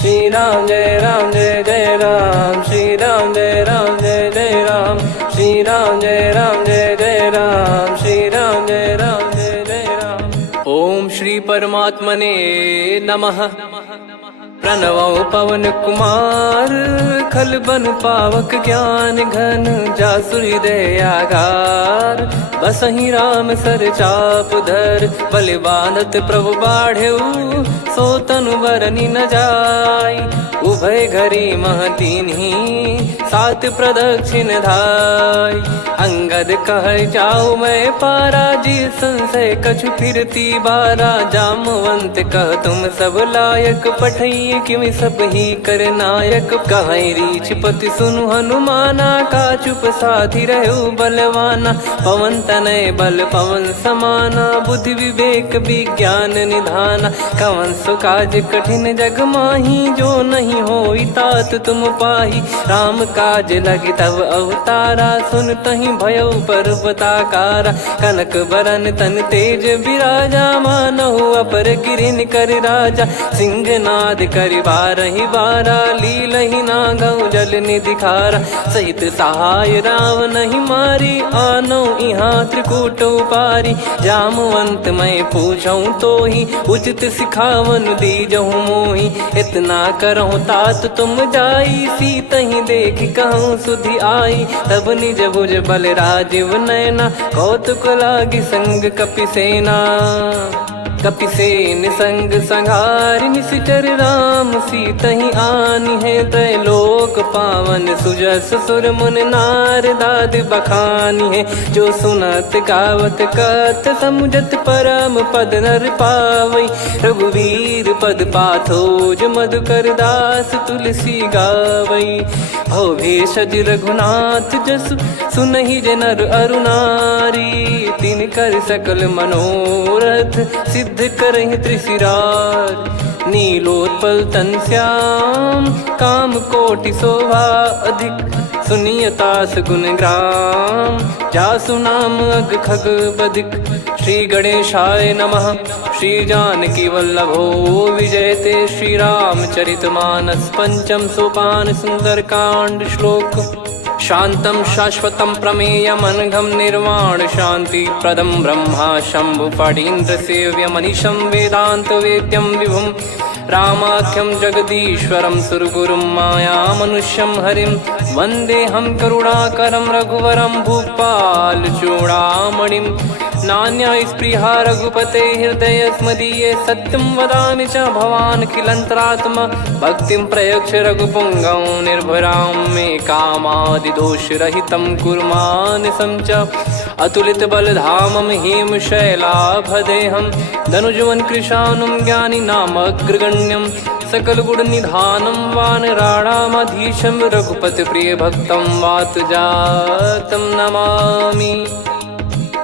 श्री राम जय जय राम, श्री राम जय जय राम, श्री राम जय जय राम, श्री राम जय जय राम। ओम श्री परमात्मने नमः। प्रणवो पवन कुमार, खल बन पावक ज्ञान घन, जासु हृदय आगार। बसहि राम सर चाप धर, बलि बांधत प्रभु बाढ़ेऊ, सो तनु बरनि न जाय। उभय घरी महतीन्ही, सात प्रदक्षिण धाय। अंगद कह जाऊ मैं पारा, जी संशय कछु फिरती बारा। जामवंत कह तुम सब लायक, पठई किमि सब ही कर नायक। कहीं रीछ पति सुनु हनुमाना, का चुप साधि रहु बलवाना। पवन तनय बल पवन समाना, बुद्धि विवेक विज्ञान निधाना। कवन सो काज कठिन जग माही, जो नहीं होई तात तुम पाही। राम काज लगी तब अवतारा, सुन तहि भयउ पर्वताकारा। कनक बरन तन तेज बिराजा, मानहु अपर गिरिन कर राजा। सिंहनाद करि बारहि बारा, लीलहि नागौ जल निधि खारा। सहित सहाय राम नहीं मारी, आनो इहाँ त्रिकूट उपारी। जामवंत मैं पूछऊँ तोहि, उचित सिखावन दीजहु मोहि। इतना करहु तात तुम जाई, सीतहि देख कहूँ सुधि आई। तब निज भुज बल राजीव नयना, कौतुक लागी संग कपिसेना। कपिसेन संग संघारि, निशिचर राम सीतहि आनी है। त्रैलोक पावन सुजस सुर मुन नार, दाद बखानी है। जो सुनत गावत कथ, समुझत परम पद नर पावई। रघुवीर पद पाथोज, मधुकर दास तुलसी गावई। भव भेषज रघुनाथ जसु, सुनहि जे नर अरु नारी। तिन कर सकल मनोरथ, सिद्ध करहि त्रिशिरार। नीलोत्पल तन श्याम, काम कोटि शोभा अधिक। सुनियतास गुण ग्राम, जासु नाम अग खग बदिक। श्री गणेशाय नमः। श्री जानकी वल्लभो विजयते, श्री रामचरित मानस। पंचम सोपान सुंदर कांड श्लोक। शांतं शाश्वतं प्रमेयमनघं, निर्वाण शांति प्रदं ब्रह्मा शंभु फणीन्द्र सेव्यमनिशं। वेदांत वेद्यं विभुं रामाख्यं जगदीश्वरं, सुरगुरुं माया मनुष्यं हरिं। वन्देऽहं करुणाकरं रघुवरं, भूपाल चूडामणिं। नान्या स्पृहा रघुपते हृदय स्मदीये, सत्यं वदामि च भवान् खिलन्तरात्मा। भक्तिं प्रयच्छ रघुपुङ्गं, निर्भरां मे कामादिदोषरहितं कुर्मानिसं च। अतुलित बलधामं हेमशैलाभदेहं, धनुजवन कृशानुं ज्ञानी नामग्रगण्यं। सकल गुण निधानं वानराणामधीशं, रघुपति प्रिय भक्तं वातजातं नमामि।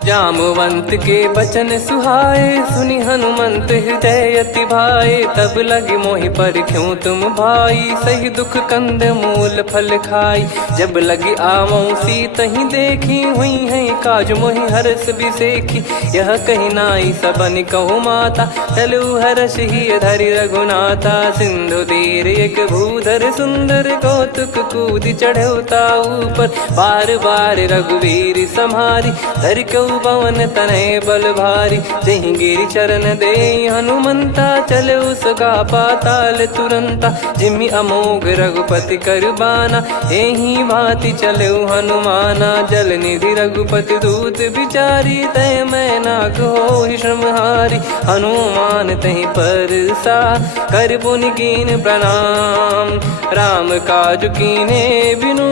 जामवंत के बचन सुहाए, सुनि हनुमंत हृदय अति भाए। तब लगे मोहि पर क्यों तुम भाई, सही दुख कंद मूल फल खाई। जब लगे आवऊं सीतहि देखी, हुई है काज मोहि हरस बिसेखी। यह कही नाई सबन कहु माता, चलु हरष ही धरि रघुनाथा। सिंधु तीर एक भूधर सुंदर, कौतुक कूद चढ़ौता ऊपर। बार बार रघुवीर सम्हारी, धर कऊ पवन तनय बल भारी। जहि गिरि चरण दे हनुमंता, चले उसका पाताल तुरंता। जिमि अमोघ रघुपति कर बाना, एहि भांति चले हनुमाना। जल निधि रघुपति दूत बिचारी, तय मैं नाग होहि श्रमहारी। हनुमान तहि परसा, कर पुनि कीन प्रणाम। राम काज कीने बिनु,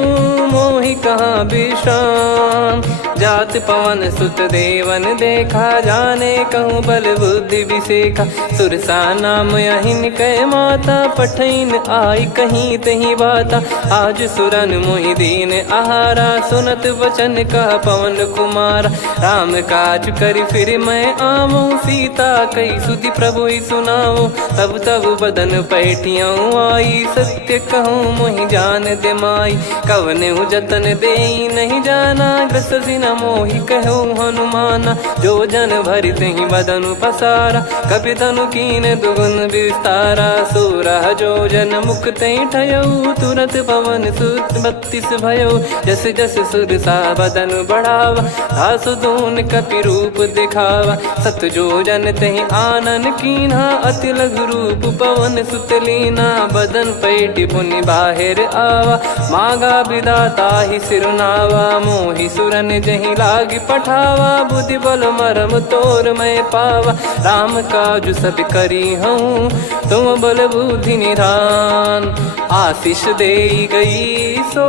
मोहि कहाँ विश्राम। जात पवन सुत देवन देखा, जाने कहूँ बल बुद्धि विसेखा। सुरसा नाम अहिन कै माता, पठैन आई कहीं तही बाता। आज सुरन मोहि दीन आहारा, सुनत वचन कह पवन कुमारा। राम काज करि फिर मैं आवऊं, सीता कई सुधि प्रभु ही सुनाओ। तब तब बदन पैठियाँ आई, सत्य कहूँ मोहि जान दे माई। कवने जतन दे नहीं जाना, ग्रसि न मोहि कहो हनुमाना। जो जन भरि तेहि बदनु पसारा, कपि तनु कीन दुगुन विस्तारा। सोरा जो जन मुख तेहि ठयऊ, तुरत पवन सुत 32 भयऊ। जस जस सुरसा बदन बढ़ावा, आसु दून कपि रूप दिखावा। सत जो जन तेहि आनन कीन्हा, अति लघु रूप पवन सुत लीना। बदन पैटि पुनि बाहिर आवा, मागा विधाता ही सिरुनावा। मोहि सुरन जहि लागी पठावा, बुद्धि बल मरम तोर मैं पावा। राम काजु सब करी हूँ, तुम बल बुद्धि निधान। आशीष देई गई सो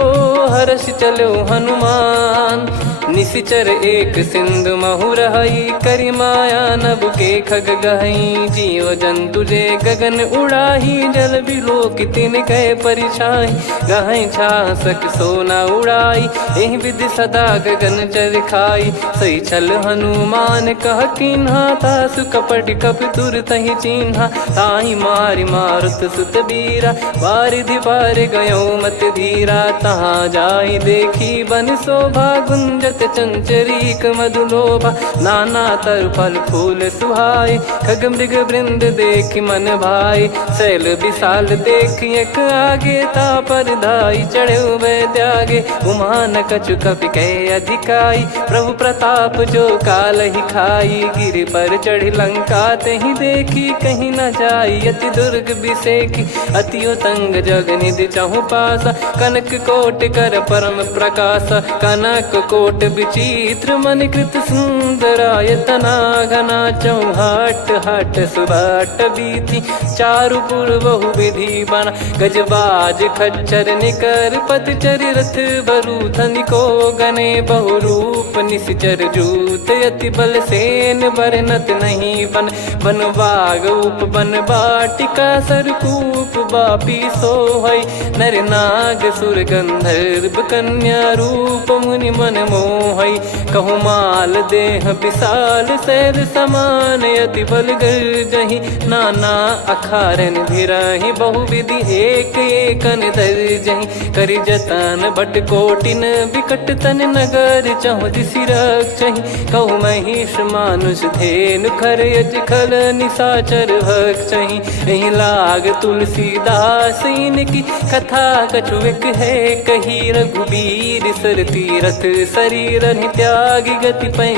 हर्ष चलो हनुमान। निशिचर एक सिंधु महु रहई, करी माया नभ के खग गहई। जीव जंतु जे गगन उड़ाही, जल बिलोक तिन कह परिछाई। गहई छासक सोना उड़ाई, एहि विधि सदा गगन चर खाई। सही छल हनुमान कह कीन्हा, तासु कपट कप तुर तहि चिन्हा। ताहि मारि मारुत सुत बीरा, वारिधि पार गयो मत धीरा। तहाँ जाई देखी बन शोभा, गुंजत चंचरीक मधुलोभा। नाना तर फल फूल सुहाए, खग मृग वृंद देख मन भाई। शैल विशाल देख एक आगे, तापर धाई चढ़े वै त्यागे। उमान कछु कपि कह अधिकाई, प्रभु प्रताप जो काल ही खाई। गिर पर चढ़ी लंका तेहि देखी, कहीं न जाई अति दुर्ग बिसेकी। अति उतंग जग निधि चहु पासा, कनक कोट कर परम प्रकाश। कनक कोट विचित्र मन कृत सुंदरायतना। घना चौहाट हाट सुबाट बीती, चारु पुर बहु विधि बना। गजबाज खच्चर निकर पतचर, रथ बरु धनिको गने। बहु रूप निशिचर जूत, अति बल सेन बरनत नहीं बन। बन बाग उप बन बाटिका, सरकूप बापी सोहई। नर नाग सुर गंधर्व कन्या, रूप मुनि मन मोहई। कहु माल देह विशाल, शैल समान अति बल गर्जहि। नाना अखारन भिरहि, बहु विधि एक एकन दर्जहि। करि जतन बट कोटिन, बिकट तन नगर चहु दिसि रक्षहि। कहु महिष मानुष धेनु, खर यज खल निशाचर भक्षहि। एहि लाग तुलसीदास इनकी, कथा कछु एक है कही। रघुबीर सर तीरथ शरीर, त्यागी गति पै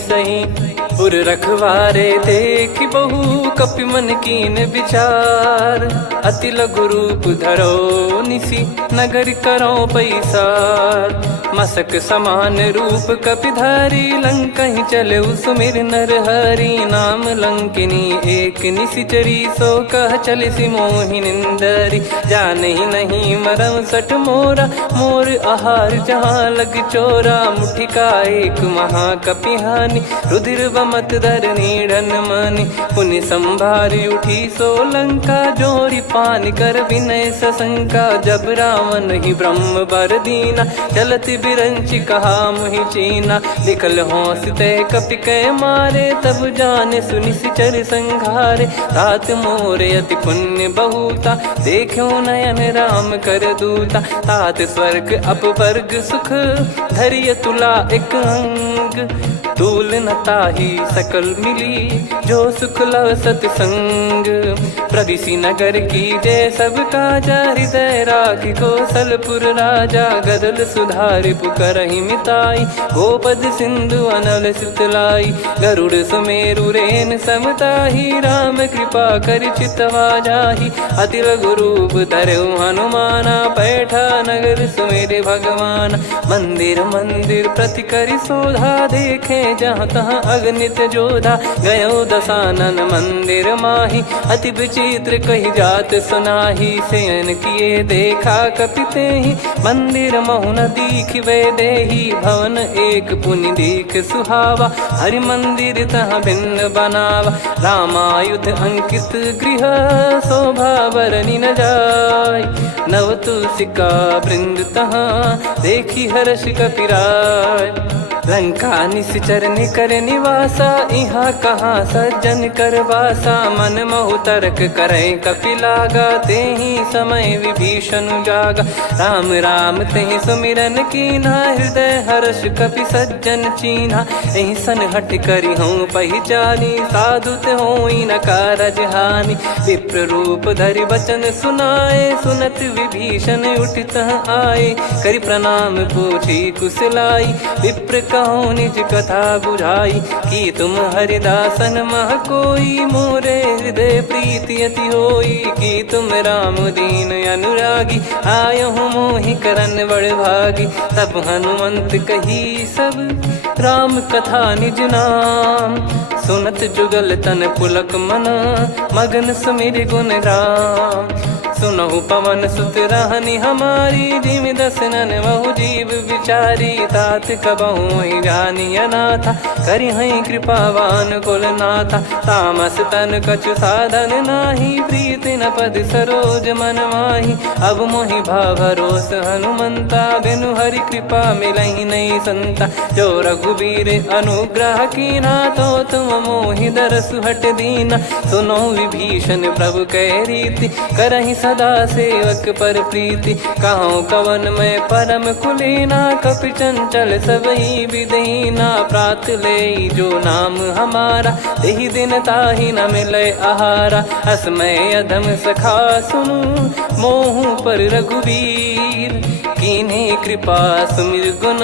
सही। पुर रखवारे देख बहु, कपि मन कीन विचार। अति लघु रूप धरो निसी, नगर करो पैसार। मसक समान रूप कपि धारी, लंकहि चले सुमिर नर हरि। नाम लंकिनी एक निशिचरी, सो कह चलिसि मोहि निंदरी। जानहि नहीं मरम सठ मोरा, मोर आहार जहाँ लग चोरा। मुठिका एक महाकपिहानि, रुधिर बमत धरनी ढन मानि। पुनि संभारी उठी सो लंका, जोरी पान कर विनय सशंका। जब रावण ही ब्रह्म बर दीना, चलत बिरंचि कहा मुहि चीना। लिखल होंस ते कपि कै मारे, तब जाने सुनिशिचर संघारे। तात मोरे अति पुण्य बहुता, देखो नयन राम कर दूता। तात स्वर्ग अपवर्ग सुख, धरिय तुला एक अंग। तूल न ताहि सकल मिली, जो सुख लव सतसंग। प्रविशि नगर की जय सब काजा, हृदय राखि कौशलपुर राजा। गदल सुधारि पुकरहि मिताई, गोपद सिंधु अनल सितलाई। गरुड़ सुमेरु रेन समताहि, राम कृपा करि चितवा जाहि। अति लघु रूप धरऊ हनुमाना, पैठा नगर सुमेरे भगवान। मंदिर मंदिर प्रति करि शोधा, देखे जहाँ तहाँ अगणित जोधा। गयो दशानन मंदिर माही, अति विचित्र कही जात सुनाही। शयन किए देखा कपि तेहि, मंदिर महु न दीखिबे देहि। भवन एक पुनि दीख सुहावा, हरि मंदिर तहाँ भिन्न बनावा। रामायुध अंकित गृह, शोभा बरनि न जाय। नव तुलसी का वृंद तहाँ, देखी हर्ष कपिराय। लंका निश्चर निकर निवासा, इहा कहाँ सज्जन कर वासा। मन महु तर्क करें कपिलागा, तेहि समय विभीषण जागा। राम राम तेहि सुमिरन कीन्हा, हृदय हर्ष कपि सज्जन चीन्हा। एहि सन हट करि हूँ पहिचानी, साधु ते होई न कारज हानि। विप्र रूप धरि वचन सुनाए, सुनत विभीषण उठित आए। करि प्रणाम पूछी कुशलाई, विप्र कहो निज कथा बुझाई। कि तुम हरिदासन मह कोई, मोरे हृदय प्रीति अति होई। कि तुम राम दीन अनुरागी, आयहु मोहि करन बड़ भागी। तब हनुमंत कही सब राम कथा निज नाम, सुनत जुगल तन पुलक मना, मगन सुमिर गुण राम। सुनहु पवन सुत रहनी हमारी, जिमि दसनन महु जीव विचारी। तात कबहु ही जानी अनाथा, करि हई कृपावान कुल नाथा। तामस तन कछु साधन नाही, प्रीति न पद सरोज मन माही। अब मोहि भरोस हनुमंता, बिनु हरि कृपा मिलहि नहीं संता। जो रघुबीर अनुग्रह कीन्हा, तो तुम मोहि दरसु हट दीना। सुनो विभीषण प्रभु कह रीति, करहि सदा सेवक पर प्रीति। कहूँ कवन में परम कुलीना, कपि चंचल सबही विदहीना। प्रात ले जो नाम हमारा, तेहि दिन ताहि न मिले आहारा। असमय अधम सखा सुनु, मोहु पर रघुवीर। कीन्हे कृपा सुमिर गुण,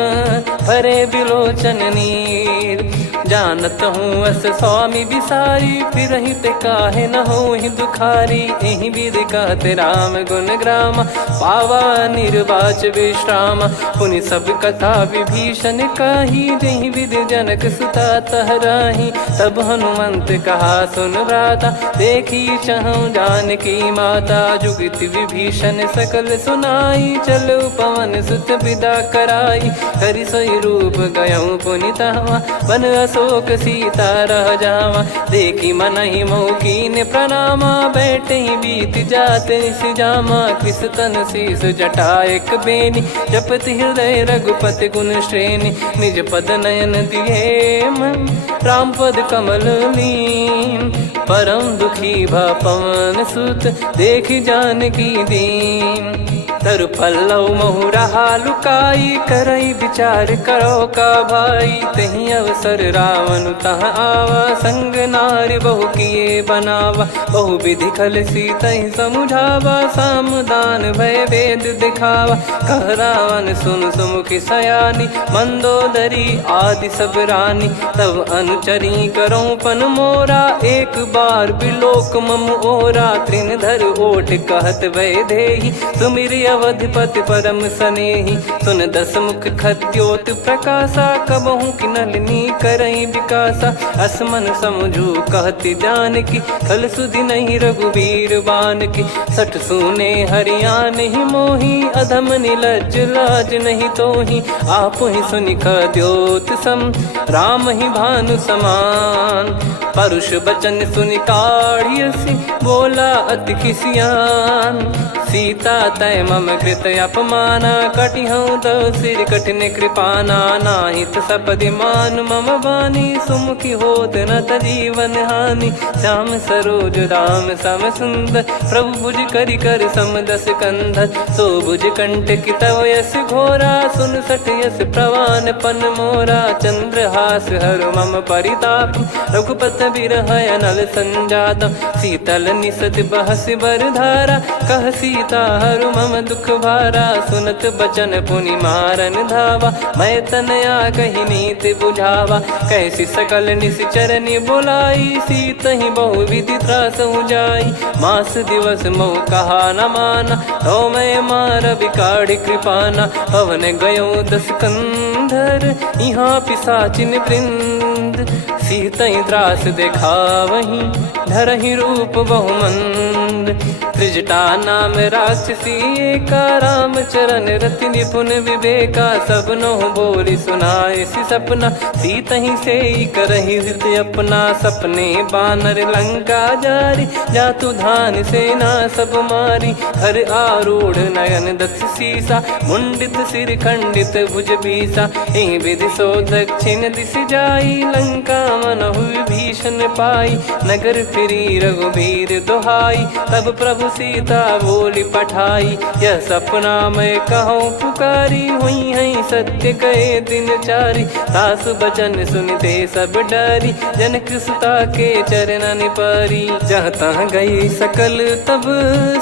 भरे बिलोचन नीर। जानत हूँ अस स्वामी बिसारी, फिरहि ते काहे न होहि दुखारी। एहि विध कहते राम गुण ग्राम, पावा निर्वाच विश्राम। पुनि सब कथा विभीषण काही, जहि विध जनक सुता तहराही। तब हनुमंत कहा सुन भ्राता, देखी चहु जानकी माता। जुगति विभीषण सकल सुनाई, चलो पवन सुत विदा कराई। हरि सोई रूप गयऊँ पुनि तहवा, बन अशोक सीता रह जावा। देखी मनहि मोह कीन्ह प्रणामा, बैठे ही बीत जात निस जामा। कृस तन शीस जटा एक बेनी, जपति हृदय रघुपति गुण श्रेणी। निज पद नयन दिए मन, राम पद कमल लीन। परम दुखी भा पवन सुत, देखि जानकी दीन। तरु पल्लव महु रहा लुकाई, करई विचार करो का भाई। तहि अवसर रावण तह आवा, संग नारी बहु किए बनावा। बहु विधि खल सीतहि समुझावा, सामदान भय वेद दिखावा। कह रावण सुन सुमुखि सयानी, मंदोदरी आदि सब रानी। तब अनुचरी करो पन मोरा, एक बार बिलोक मम ओरा। तृण धर ओट कहत भय देहि, सुमिर अवधिपति परम सनेहि। सुन दस मुख खद्योत प्रकाशा, कबहु कि नलिनी करई विकासा। असमन समझू कहति जानकी, खल सुधि नहीं रघुबीर बानकी। सठ सुने हरियाण ही मोही, अधम निलज्ज लाज नहीं तोही। आप ही सुनि खद्योत सम, राम ही भानु समान। परुष बचन सुनि काढ़ियसि, बोला अति किसियान। सीता तय मम कृत अपमाना, कटिहऊँ तो सिर कठिन कृपाना। नाहित सपदि मान मम बानी, सुमुखी होत न जीवन हानि। श्याम सरोज राम सम सुंदर, प्रभु भुज करि कर सम दस कंधर। सो भुज कंठ की तव यस घोरा, सुन सठ यस प्रवान पन मोरा। चंद्रहास हर मम परिताप, रघुपत बिरह अनल संजात। शीतल निसत बहस बरधारा, कह सीता हरु मम दुख भारा। सुनत बचन पुनि मारन धावा, मैं तनया कही नीति बुझावा। कैसी सकल निश्चरनि बुलाई, सीतहि बहु विधि त्रासहु जाई। मास दिवस मोह कहा न माना, तो मैं मार बिकाढ़ कृपाना। पवन गयो दस कंधर, यहाँ पिशाचिन वृंद। सीतहि त्रास देखावहीं, धरहि रूप बहुमंद। त्रिजटा नाम राक्षसी एका, राम चरण रति निपुण विवेका। सब नोह बोली सुनाए सि सपना, सीतहि से करहि हृदय अपना। सपने बानर लंका जारी, जातु धान सेना सब मारी। हर आरूढ़ नयन दस सीसा, मुंडित सिर खंडित भुज बीसा। एहि विधि सो दक्षिण दिश जाई, लंका मनहु विभीषण पाई। नगर फिरी रघुबीर दुहाई, तब प्रभु सीता बोली पठाई। यह सपना मैं कहूँ पुकारी, हुई है सत्य कहे दिन चारी। सासु बचन सुनते सब डरी, जनक सुता के चरण परी। जहाँ तहाँ गई सकल तब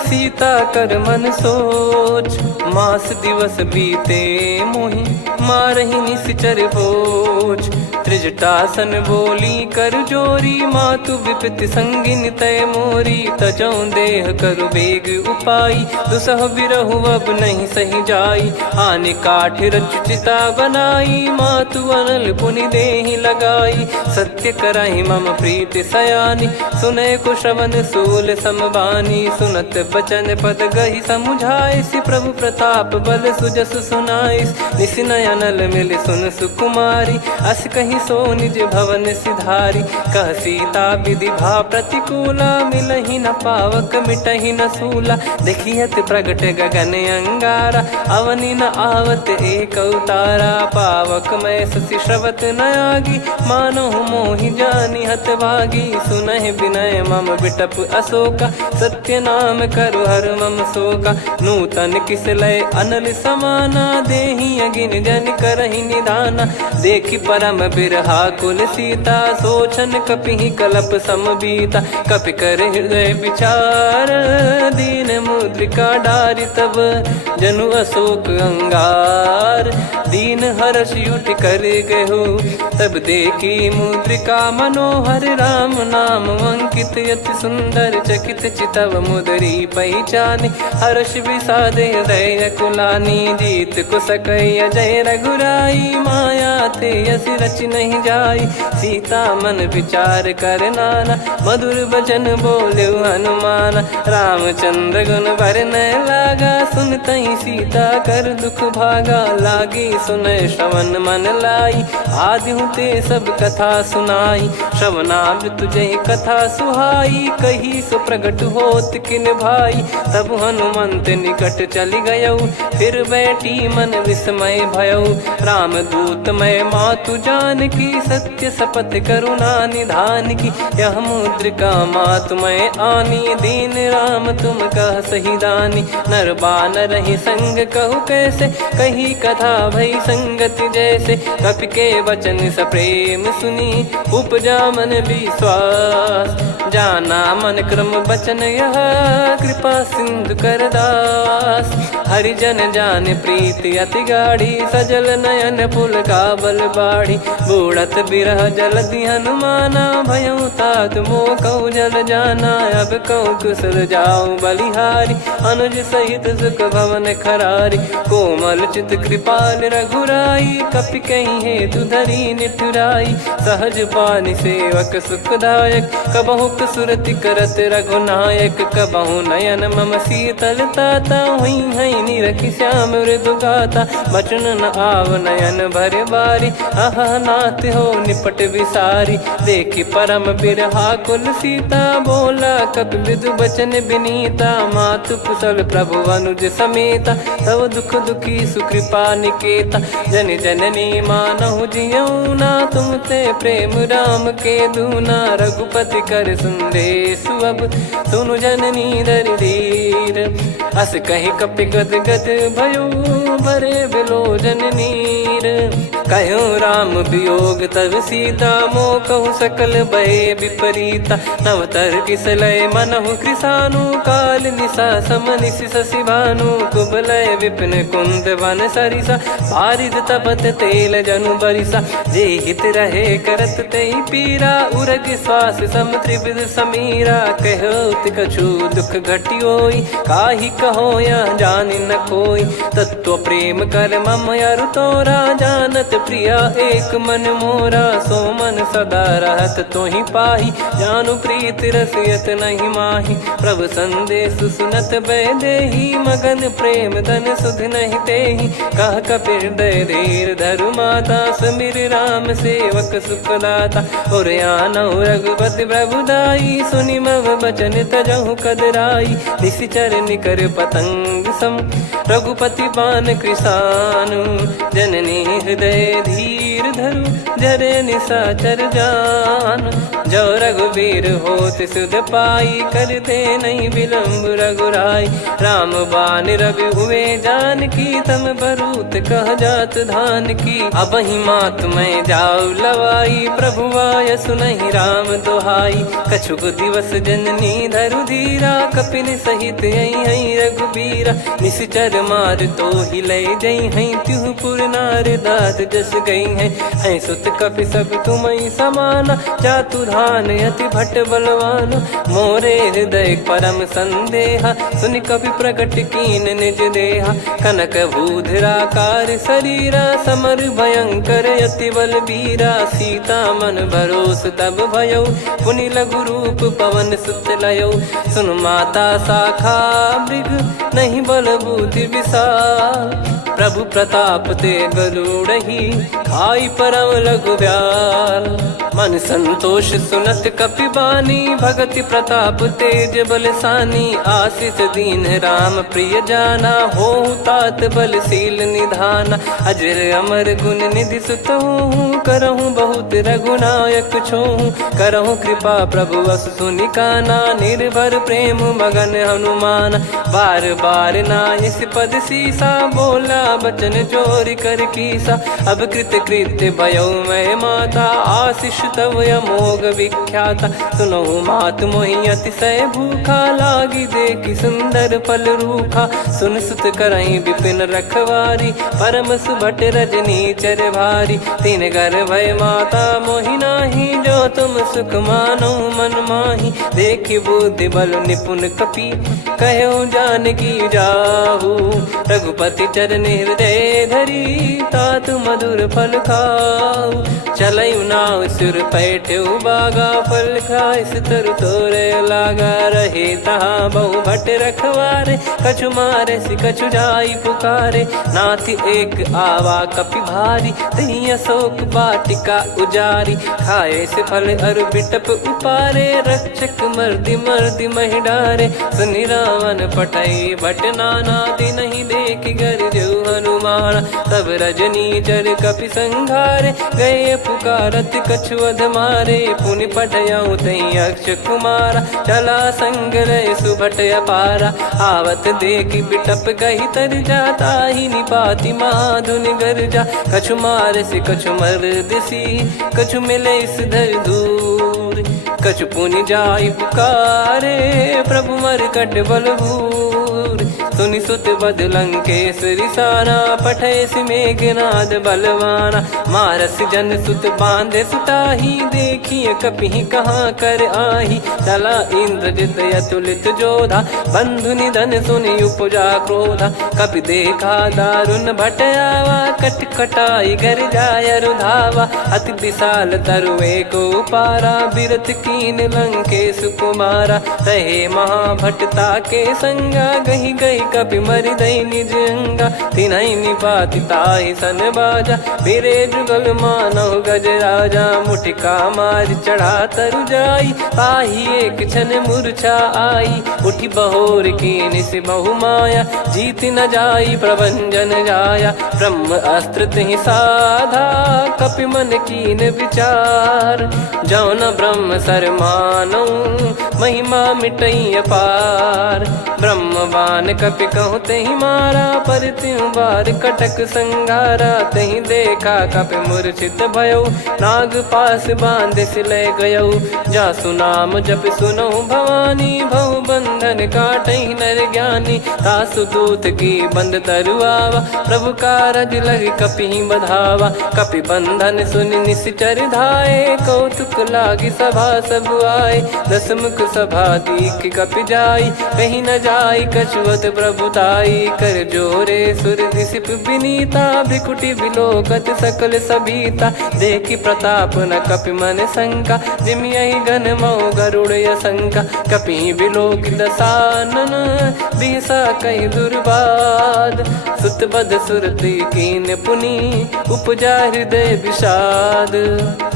सीता कर मन सोच। मास दिवस बीते मोहि मारहि निश्चर भोज। त्रिजटासन बोली कर जोरी, मातु विपति संगिन तय मोरी। तजौ देह करु बेग उपाई, दुसह बिरहु अब नहीं सही जाई। आने काठ रचिता बनाई, मातु अनल पुनि देहि लगाई। सत्य करहि मम प्रीति सयानी, सुनय को श्रवण सूल समबानी। सुनत बचन पद गहि समुझाए, सि प्रभु प्रताप बल सुजस सुनाइस। निस नयनल मिल सुन सुकुमारी, अस कहीं सो निज भवन सिधारी। कह सीता विधि भा प्रतिकूला, मिलहि न पावक मिटहि न सूला। देखियत प्रगट गगन अंगारा, अवनि न आवत एक अवतारा। पावक मैं शशि श्रवत न आगी, मानो मोहि जानि हत भागी। सुनहि विनय मम बिटप अशोका, सत्य नाम करु हर मम शोका। नूतन किस लय अनल समाना, देहि अगिन जन करहि निदाना। देखि परम बिरहा कुल सीता, सोचन कपिहि कलप समबीता। कपि कर हृदय विचार, दीन मुद्रिका डारि तब जनु अशोक अंगार। दीन हर्ष उठ कर गहु, तब देखी मुद्रिका मनोहर। राम नाम अंकित अति सुंदर, चकित चितव मुदरी पहचानी। हर्ष विषाद हृदय कुलानी, जीत को सकय जय रघुराई। माया ते यस रच नहीं जाई, सीता मन विचार कर नाना। मधुर बचन बोले हनुमान, रामचंद्र गुण वर्णय लागा। सुनतहि सीता कर दुख भागा, लागी सुनय श्रवण मन लाई। आदि ते सब कथा सुनाई, श्रवणामृत जय कथा सुहाई। कही सो प्रगट होत किन भाई, तब हनुमंत निकट चली गयौ। फिर बैठी मन विस्मय भयौ, राम दूत मैं मातु जान की। सत्य शपथ करुणा निधान की, यह मुद्रिका मातु मैं आनी। दीन राम तुम कह सही दानी, नर बानर ही संग कहु कैसे। कही कथा भई संगति जैसे, कपि के वचन सप्रेम सुनी। उपजा मन विश्वास, जाना मन क्रम बचन यह। कृपा सिंधु कर दास, हरिजन जान प्रीति अति गाढ़ी। सजल नयन पुल का बल बाढ़ी, बूढ़त बिरह जलधि हनुमाना। भयउ तात मोह कहु जल जाना, अब कहु कुशल जाऊं बलिहारी। अनुज सहित सुख भवन खरारी, कोमल चित कृपाल रघुराई। कपि कहीं हेतु धरी निठुराई, सहज पानि सेवक सुखदायक। कबहु सुरति करत रघुनायक, कबहु नयन मम शीतल ताता। हुई है निरखि श्याम मृदु गाता, बचन न आव नयन भर बारी। आह नाथ हो निपट विसारी, देखि परम बिरहा कुल सीता। बोला कपि विदु बचन बिनीता, मातु कुशल प्रभु अनुज समेता। तव दुख दुखी सुकृपा निकेता, जन जननी मानहु जियऊ ना। तुम ते प्रेम राम के दूना, रघुपति कर संदेशु अब सुनु जननी दर धीर। अस कहि कपि गद गद भयो, भरे विलोचन नीर। कहो राम वियोग तब सीता, मोह कहु सकल भय विपरीता। नवतर किसलय मनहु कृसानु, काल निशा समनिशि शशि भानु। कुबलय विपिन कुंद वन सरिसा, पारिद तपत तेल जनु बरिसा। जे हित रहे करत तेहि पीरा, उरग श्वास सम त्रिविध समीरा। कहो कछु दुख घटियोई, काहि कहो या जानि न कोई। तत्व प्रेम कर मम अरु तोरा, जानत प्रिया एक मन मोरा। सो मन सदा रहत तोहि पाही, जानु प्रीत रसियत नहीं माही। प्रभु संदेश सुनत बैदेही, मगन प्रेम धन सुध नहीं तेहि। कह कपिर दय धीर धरु माता, सुमिर राम सेवक सुखदाता। और आनौ रघुपति प्रभुदाई, सुनि मम बचन तजहु कदराई। निशिचर निकर पतंग सम, रघुपति पान कृसानु। जननी हृदय धीर धरु, जरे निशाचर जान। जो रघुबीर होत सुध पाई, करते नहीं विलम्ब रघुराई। राम बान रवि हुए जानकी, तम बरूत कह जात धान की। अब ही मात मैं जाऊ लवाई, प्रभु आय सुनहि राम दुहाई। कछुक दिवस जननी धरु धीरा, कपिन सहित यही रघुबीरा। निशिचर मार तो ही ले जई हैं, त्युह पुर नार दाद जस गई हैं। हैं सुत कपि सब तुमहि समाना, जातु धान अति भट बलवान। मोरे हृदय परम संदेहा, सुनि कपि प्रकट कीन निज देहा। कनक भूधराकार शरीरा, समर भयंकर अति बलबीरा। सीता मन भरोस तब भयौ, पुनि लघु रूप पवन सुत लयौ। सुन माता शाखा मृग, नहीं बल बुद्धि विशाल। प्रभु प्रताप ते गरुड़हि, खाई परम लघु ब्याल। मन संतोष सुनत कपि बानी, भगति प्रताप तेज बलसानी। आशीष दीन राम प्रिय जाना, होहु तात बलशील निधाना। अजर अमर गुण निधि सुतहु, करहु बहुत रघुनायक छोहु। करहु कृपा प्रभु अस सुनि काना, निर्भर प्रेम मगन हनुमान। बार बार नायस पद सीसा, बोला बचन चोरी कर कीसा। अब कृत कृत्य भयो मैं माता, आशीष तव अमोघ विख्याता। सुनो मात मोहि अतिशय भूखा, लागी देखी सुंदर फल रूखा। सुन सुत करई विपिन रखवारी, परम सुभट रजनी चर भारी। तीन घर भय माता मोहि नाही, जो तुम सुख मानो मन माही। देखी बुद्धि बल निपुण कपि, कहो जानकी जाहू। रघुपति चरण हृदय धरी, तात मधुर फल खाऊ। चलऊ नाव सुर पैठ्यु बागा, फल खाइस तरु तोरे लागा। रहे तहाँ बहु भट रखवारे, कछु मारे सि कछु जाई पुकारे। नाथि एक आवा कपि भारी, तही अशोक वाटिका उजारी। खाए से फल अरु बिटप उपारे, रक्षक मर्दि मर्दि महि डारे। सुनि रावण पटई भट नाना, तिनहि देख गरजउ हनुमान। तब रजनी चर कपि संघारे, गए पुकारत कछु अध मारे। पुनि पठयउ तई अक्ष कुमारा, चला संग रहे सुभट अपारा। आवत देखी बिटप गही तर जाता, ही निपाति माधुनि गर्जा। कछु मार से कछु मर्दिसी, कछु मिले इस धर दूर। कछु पुनि जाई पुकारे, प्रभु मरकट बलभूर। सुनि सुत बद लंकेश्वरी साना, पठयसि मेघनाद बलवाना। मारस जन सुत बांधे सुताही, देखिए कपिहि कहाँ कर आही। चला इंद्रजित अतुलित जोधा, बंधु निधन सुनि उपजा क्रोधा। कपि देखा दारुण भट आवा, कट कटाई घर जाय रुधावा। अति विशाल तरु एको पारा, बिरत कीन लंकेश कुमारा। रहे महाभटता के संगा, गही गही कपि मरि दई निज अंगा। तिन्हि निपाति ताहि सन बाजा, बिरे जुगल मानव गज राजा। मुटिका मार चढ़ा तरु जाई, ताहि एक क्षण मूर्छा आई। उठि बहोर कीन से बहु माया, जीत न जाई प्रभंजन जाया। ब्रह्म अस्त्र तिहि साधा, कपि मन कीन विचार। जौ न ब्रह्म सर मानौ, महिमा मिटई अपार। ब्रह्मवान कपि कहु तहि मारा, पर त्यों बार कटक संगारा। तहि देखा कपि मूर्छित भयउ, नाग पास बांध सिले गयउ। जासु नाम जप सुनहु भवानी, भव बंधन काटहि नर ज्ञानी। तासु दूत की बंद तरुआवा, प्रभु कारज लग कपि बधावा। कपि बंधन सुनि निश्चर धाये, कौतुक लागी सभा सब आए। दसमुख सभा दीख कपि जाई, कहीं न जाई कछुअत प्रभुताई कर जोरे सुर दिसिप विनीता भ्रिकुटी विलोकत सकल सबीता देखी प्रताप न कपि मन शंका जिमि यही गण मऊ गरुड़ शंका कपि विलोक दसानन बिहसा कई दुर्बाद सुत बद सुरति कीन पुनि उपजा हृदय विषाद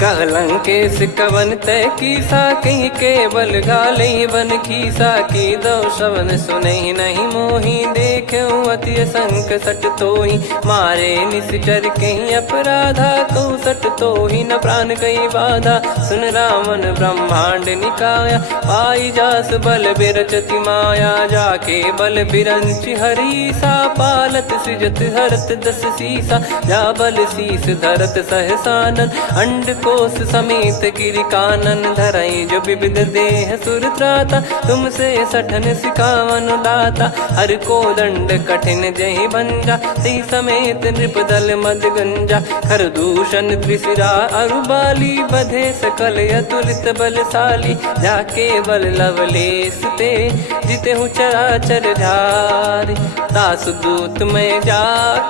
कहलंकेश कवन तय कीसा कहीं केवल गाले बन खीसा की दो श्रवण सुने नहीं मोही देखे अति संक सट तोही मारे निश्चर कहीं अपराधा तो सट तोही न प्राण कहीं बाधा सुन रावण ब्रह्मांड निकाया पाई जास बल बिरचति माया जाके बल बिरंच हरीसा पालत सृजत हरत दस सीसा जा बल शीस धरत सहसानन अंड कोश समेत गिरि कानन धरई जो विविध देह सुर त्राता तुमसे सठन सिखावन दाता हर को दंड कठिन जहि भंजा सी समेत नृपदल मद गंजा खर दूषण त्रिशिरा अरुबाली बधे सकल अतुलित बलशाली जाके बल लवलेस ते जिते हूँ चराचर झारी दास दूत में जा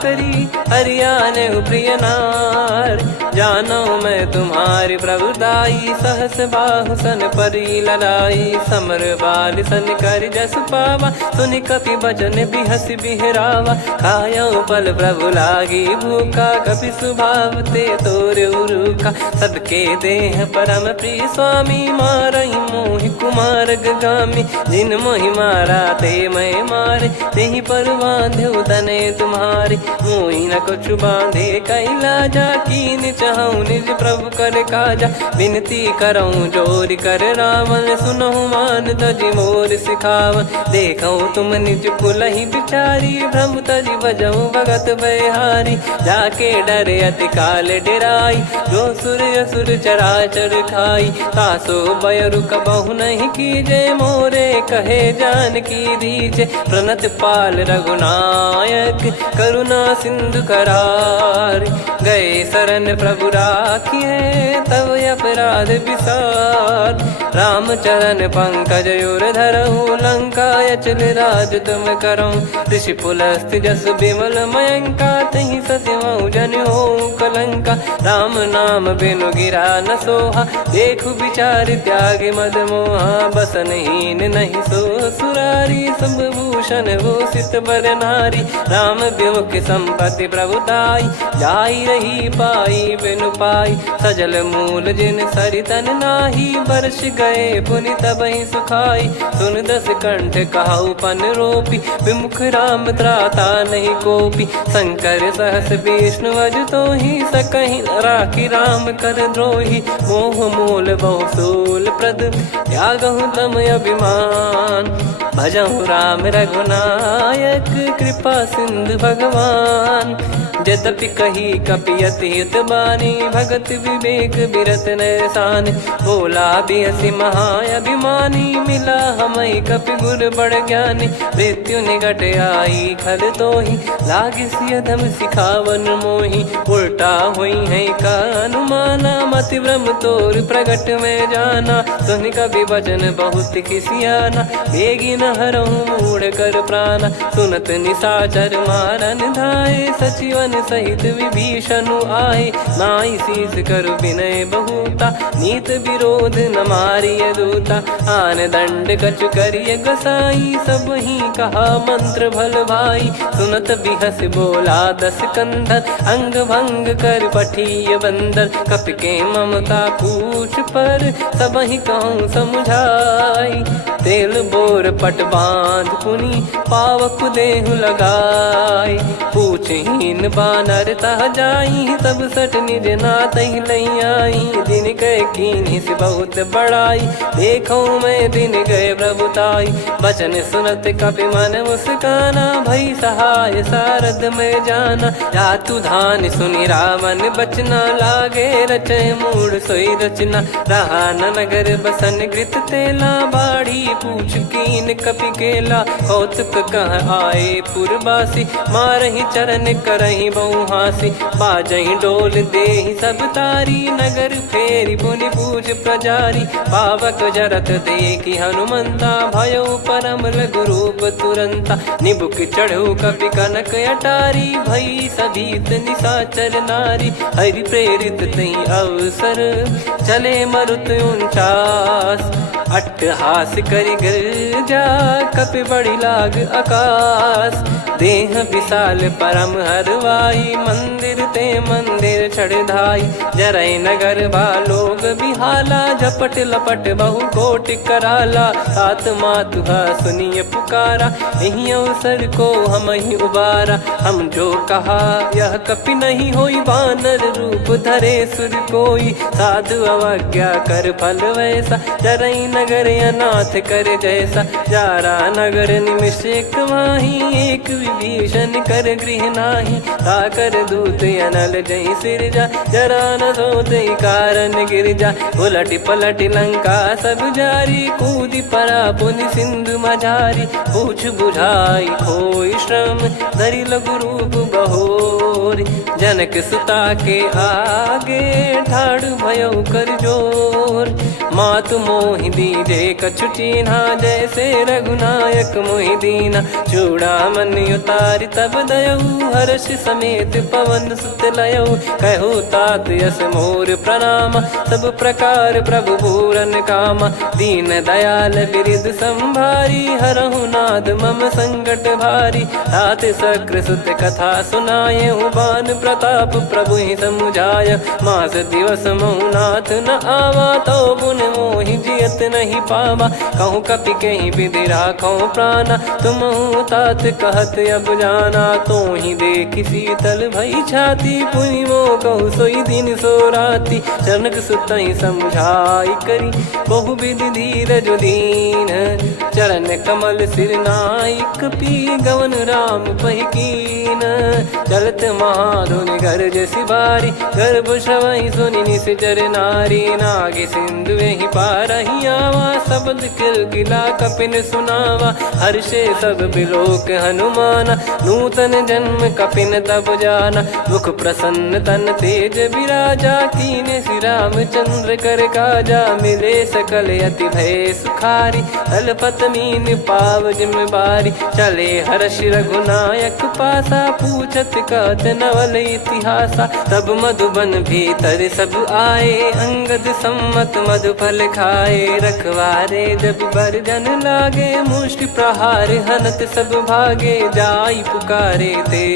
करी हरियाने प्रिय नार जानो मैं तुम्हारी प्रभुताई सहस बाहु सन परी ललाई समर बाल सन कर जस पावा सुनि कपि बचन बिहस बिहरावा खायो पल प्रभु लागी भूखा कपि सुभाव ते तोर उरुखा सबके देह परम प्रिय स्वामी मारई मोहि कुमार गामी जिन मोहि मारा ते मैं मारे तेहि पर बांधे तने तुम्हारे मोहि न कुछ बांधे कैला जा कीन चाहूं निज प्रभु कर काजा विनती करऊं जोर कर रावण सुनहु मान तजि मोर सिखावन देखऊं तुम निज कुलहि बिचारी भ्रम तजि बजऊं भगत बहारी जाके डरे अति काल डेराई जो सुर असुर चराचर खाई तासो बयरु कबहु नहीं कीजे मोरे कहे जान की दीजे प्रणत पाल रघुनायक करुणा सिंधु करार गए शरण प्रभु राखिए तब अपराध विसार राम चरण पंकज उर धरहु लंका अचल राज तुम करऊं ऋषि पुलस्त्य जस विमल मयंका तहि सतिमऊ जन हो कलंका राम नाम बिनु गिरा न सोहा देखु विचार त्याग मद मोहा बसनहीन नहीं सो सुरारी सब भूषण भूषित बर नारी राम विमुख संपत्ति प्रभुताई जाई रही पाई बिनु पाई सजल मूल जिन सरितन नाही वर्ष गए पुनि तबहि सुखाई सुन दस कंठ कहाऊ पन रोपी विमुख राम त्राता नहीं कोपी शंकर सहस विष्णु अज तो ही सकहि राखी राम कर द्रोही मोह मूल बहु सूल प्रद त्यागहु तम अभिमान भजहु राम रघुनायक कृपा सिंधु भगवान यद्यपि कही कपियति हित बानी भगत विवेक बिरत नैसान बोला बिहसी महाअभिमानी मिला हमई कपि गुर बड़ ज्ञानी मृत्यु निकट आई खल तो ही लागे सियधम सिखावन मोही उल्टा हुई है का अनुमाना मति ब्रह्म तोर प्रगट में जाना सुन कभी वचन बहुत किसियाना बेगी न हरहु मूढ़ कर प्राणा सुनत निशाचर मारन धाये सचिवन सहित विभीषणु आए नाई शीस कर विनय बहुता नीत विरोध न मारिय दूता आन दंड कछु करिय गसाई सब ही कहा मंत्र भल भाई सुनत बिहस बोला दस कंधर अंग भंग कर पठिय बंदर कप के ममता पूछ पर सब ही कहूँ समझाई तेल बोर पट बांध पुनि पावक देहु लगाई पूछहीन बानर तह जाई सब सट निज नात ही लई आई दिन गए कीनी से बहुत बड़ाई देखो मैं दिन गए प्रभुताई बचन सुनत कपि मन मुस्काना भई सहाय सारद में जाना जातु धान सुनि रावण बचना लागे रचय मूड सोई रचना रहा न नगर बसन कृत तेला बाड़ी पूछ कीन कपि केला, कौतुक कह आए पुरबासी, मारही चरण करही बहु हासी, बाजही डोल देहि सब तारी, नगर फेरी पुनि पूज प्रजारी, पावक जरत देखी हनुमंता, भयो परम लघु रूप तुरंता, निबुक चढ़ऊ कपि कनक अटारी, भई सभीत निशाचर नारी, हरि प्रेरित तई अवसर, चले मरुत 49, अट्टहास करि गिरजा, कपि बड़ी लाग आकाश, देह विशाल परम हरवाई, मंदिर ते मंदिर चढ़धाई, जरई नगर बालोग बिहाला, झपट लपट बहु कोट कराला, सात मातुहा सुनिय पुकारा, यही अवसर को हम ही उबारा, हम जो कहा यह कपि नहीं होई, वानर रूप धरे सुर कोई, साधु अवज्ञा कर फल वैसा, जरई नगर अनाथ कर जैसा, जारा नगर निमिष एक माही, एक विभीषण कर गृह नाही, ताकर दूत अनल जय सिरजा, जरा न सोते कारण गिरजा, उलट पलट लंका सब जारी, कूदी परा पुनि सिंधु मझारी, पूछ बुझाई खोई श्रम, धरि लघु रूप बहोरी, जनक सुता के आगे, ठाड़ भयो कर जोर, मातु मोहि दीजे कछु चीन्हा, जैसे रघुनायक मोहि दीना, चूड़ामणि उतारि तब दयऊ, हर्ष समेत पवन सुत लयऊ, कहु तात यस मोर प्रणाम, सब प्रकार प्रभु पूरन कामा, दीन दयाल बिरिद संभारी, हरहु नाद मम संकट भारी, तात सकृ सुत कथा सुनाये, बान प्रताप प्रभु ही समुझाय, मास दिवस महु नाथ न आवा, तो पुन मोहि जियत नहीं पावा, कहूँ कपि कहीं विधि राखो प्राणा, तुम तात कहत अब जाना, तो ही देखी शीतल भई छाती, पुनि मो कहु सोई दिन सो राती, जनक सुतहि समझाई करी, बहु विधि धीरज दीन, चरण कमल सिर नाइक, पी गवन राम पहिकीन, चलत महाधुनि गरज सिबारी, गर्भ श्रवहि सुनि निश्चर नारी, नागे सिंधु ही पारहि आवा, शब्द किलकिला कपिन सुनावा, हर्षे सब बिलोक हनुमाना, नूतन जन्म कपिन तब जाना, मुख प्रसन्न तन तेज विराजा, कीने श्री रामचंद्र कर काजा, मिले सकल अति भय सुखारी, तलपत मीन पाव जिम्मेवारी, चले हर्ष रघुनायक पासा, पूछत कहत नवल इतिहासा, तब मधुबन भीतर सब आए, अंगद सम्मत मधुफल खाए, रखवारे जब बरजन लागे, मुष्टि प्रहार हनत सब भागे, जाई पुकारे ते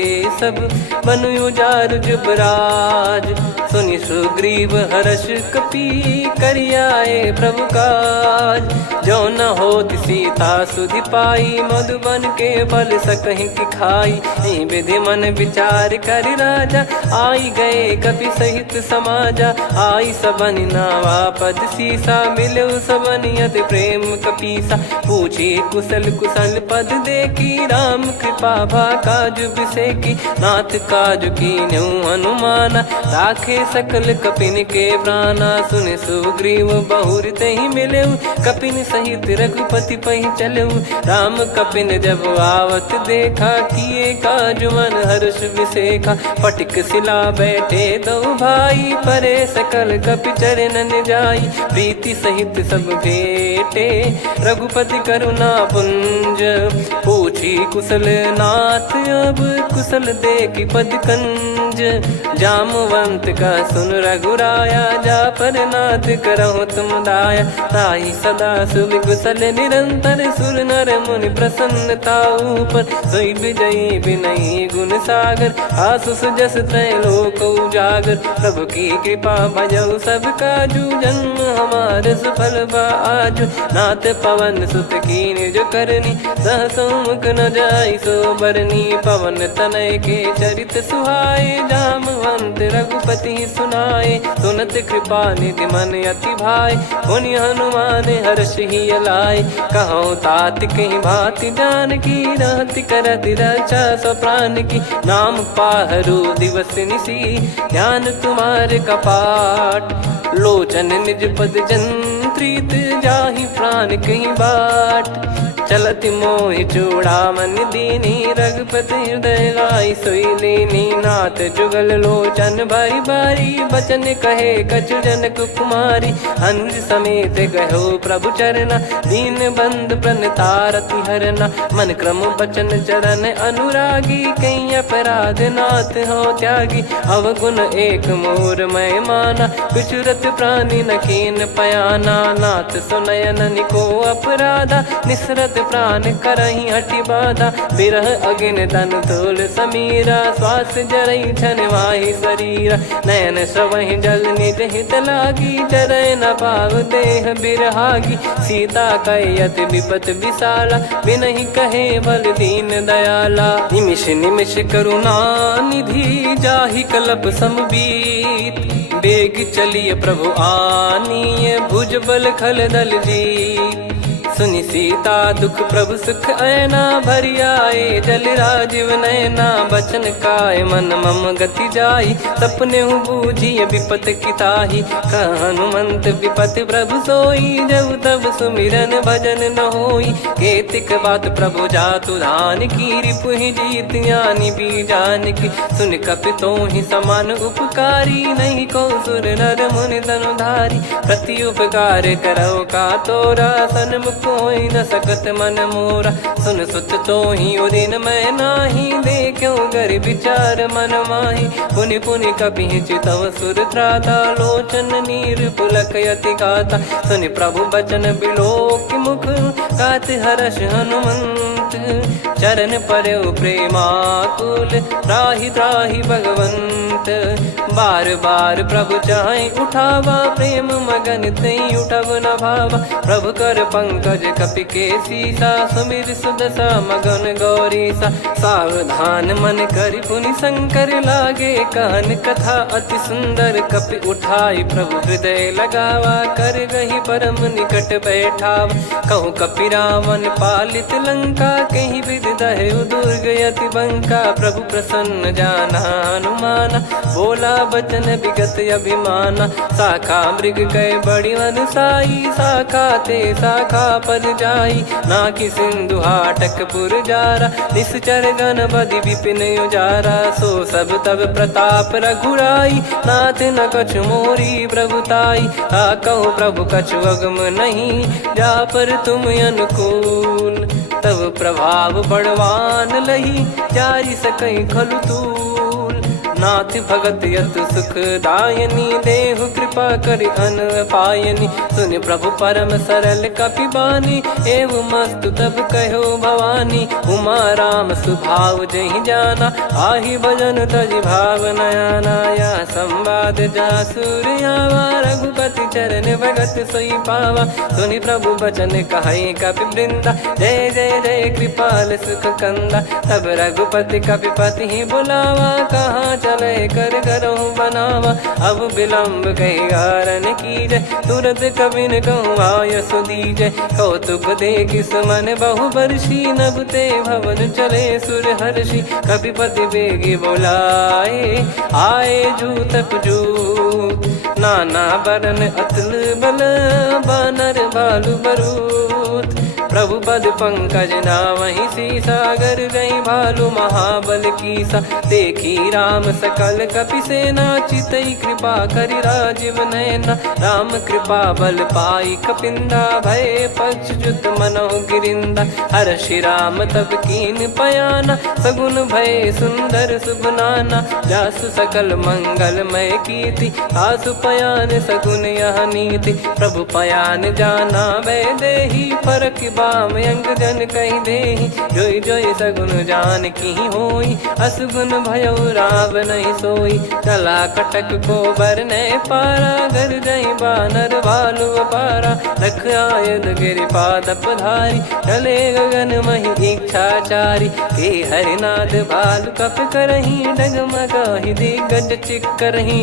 सब बनु उजार जुबराज, सुनि सुग्रीव हर्ष कपि करियाए प्रभु काज, जो न होत सीता सुधि पाई, मधुबन के फल सकहि की खाई, विधि मन विचार कर राजा, आई गए कपि सहित समाजा, आई सबन नावा पद सीसा, मिलो सबन यति प्रेम कपीसा, पूछी कुशल कुशल पद देखी, राम कृपा भा काज बिसेकी, नाथ काज कीन्हु हनुमाना, राखे सकल कपिन के प्राणा, सुन सुग्रीव बहुर तेहि मिलेऊ, कपिन सहित रघुपति पहि चलेऊ, राम कपिन जब आवत देखा, किए काज मन हर्ष विसेखा, फटिक सिला बैठे दो भाई, परे सकल कपि चरणन जाई, प्रीति सहित सब भेटे, रघुपति करुणा पुंज, पूछी कुशल नाथ अब, कुशल देखि पद कंज, जामवंत का सुन रघुराया, जा पर नाथ करहु तुम दाया, ताहि सदा सुभि कुशल निरंतर, सुर नर मुनि प्रसन्नता ऊपर, सोई विजयी विनयी गुण सागर, आसुस जस त्रैलोक उजागर, प्रभु की कृपा भजऊ सब काजू, जन्म हमार सफल बा आजु, नाथ पवन सुत कीन्ह जो करनी, सहसो मुख न जाई सो बरनी, पवन तनय के चरित सुहाए, जामवंत रघुपति सुनाए, सुनत कृपा निधि मन अति भाई, पुनि हनुमान हर्ष ही अलाय, कहो तात कहीं भांति जान की, रहति करति रक्षा सो प्राण की, नाम पाहरु दिवस निसी, ध्यान तुम्हारे कपाट, लोचन निज पद जन प्रीत जाहि प्राण कहीं बाट। चलत मोहि चूड़ामन दीनी रघुपति हृदय लाई सोई लीनी। नाथ जुगल लोचन बारी बारी बचन कहे कछु जनक कुमारी। अनुज समेत गहो प्रभु चरना दीन बंद प्रणतारति हरना। मन क्रम बचन चरण अनुरागी कहीं अपराध नाथ हो त्यागी। अवगुण एक मोर मैं माना कुछुरत प्राणी न कीन पयाना। नाथ सुनयन निको अपराधा निसरत प्राण करही हटि बाधा। बिरह अगिन तन तोल समीरा श्वास जरई छन माही शरीरा। नयन सवहि जल निज हित लागी जरय न पाव देह बिरहागी। सीता कयत विपत विशाला बिनहि कहे बल दीन दयाला। निमिष निमिष करुणा निधि जाहि कलप समबीत। बेग चलिए प्रभु आनीय भुज बल खल दल जीत। सुनि सीता दुख प्रभु सुख ऐना भरि आए जल राजीव नैना। बचन काय मन मम गति जाई सपने हूँ बूझिए विपत किताही। हनुमंत विपत प्रभु सोई जब तब सुमिरन भजन न होई। केतिक बात प्रभु जातु धान की रिपुहि जीत ज्ञानी बीजान की। सुन कपि तो ही समान उपकारी नहीं को सुर नर मुनि तनुधारी। प्रति उपकार करो का तोरा सन्मुख कोई न सकत मन मोरा। सुन सुत तो ही उदिन मैं नाही देखो गर विचार मन माही। पुनि पुनि कपि चितव सुर त्राता लोचन नीर पुलक यति गाता। सुनि प्रभु बचन बिलोक मुख गात हर्ष हनुमंत। चरण परयो प्रेमाकुल त्राहि त्राहि भगवंत। बार बार प्रभु चाहे उठावा प्रेम मगन तई उठब न भावा। प्रभु कर पंकज कपि के सीसा सुमिर सुदशा मगन गौरीसा। सावधान मन करि पुनि शंकर लागे कहन कथा अति सुंदर। कपि उठाई प्रभु हृदय लगावा कर गही परम निकट बैठावा। कहूँ कपि रावण पालित लंका कहीं विधि दहु दुर्ग यति बंका। प्रभु प्रसन्न जाना हनुमाना बोला बचन विगत अभिमाना। शाखा मृग कै बड़ी अनुसाई शाखा ते शाखा पर जाई। ना कि सिंधु हाटक पुर जारा निश्चर गण बधि विपिन उजारा। सो सब तब प्रताप रघुराई नाथ न कछु मोरी प्रभुताई। कहो प्रभु कछु अगम नहीं जा पर तुम अनुकूल। तब प्रभाव बड़वान लही जारी सकई खलु तूल। नाथ भगत यत सुख दायनी देहु कृपा करि अन पायनी। सुन प्रभु परम सरल कपि बानी एवं मस्तु तब कहो भवानी। उमा राम सुभाव जहि जाना आहि भजन तजि भाव नयाना। या संवाद जासुर आवा रघुपति चरण भगत सोई पावा। सुनि प्रभु बचन कहै कपि वृंदा जय जय जय कृपाल सुख कंदा। तब रघुपति कपि पति बुलावा कहाँ चले कर करहु बनावा। अब विलम्ब कही कारण कीजय तुरंत कबिन कहूँ आयस दीजय। कौतुक देखि सुमन बहु बरसी नभ ते भवन चले सुर हर्षि। कपिपति बेगी बोलाए आए जूतक जूत। नाना बरन अतुल बल बानर भालु बरूत। प्रभु पद पंकज नावहि सीसागर गई भालू महाबल कीसा। देखी राम सकल कपि सेना चितई कृपा करि राजीव नयना। राम कृपा बल पाई कपिंदा भय पक्ष जुत मनोह गिरिंदा। हर्षि राम तब कीन पयाना सगुन भय सुंदर शुभ नाना। जासु सकल मंगलमय कीर्ति आसु पयान सगुन यह नीति। प्रभु पयान जाना वै देहि फरक बाम अंग जन कहि देहि। जोई जोई सगुन जान की होई असगुन भयो राव नहीं सोई। चला कटक को बरने पारा घर जई बानर भालु अपारा। लख आयद गिरिपाद पधारी चले गगन मही इच्छाचारी। के हरिनाथ भालु कप करही डगमगाहि दिग्गज चिक करही।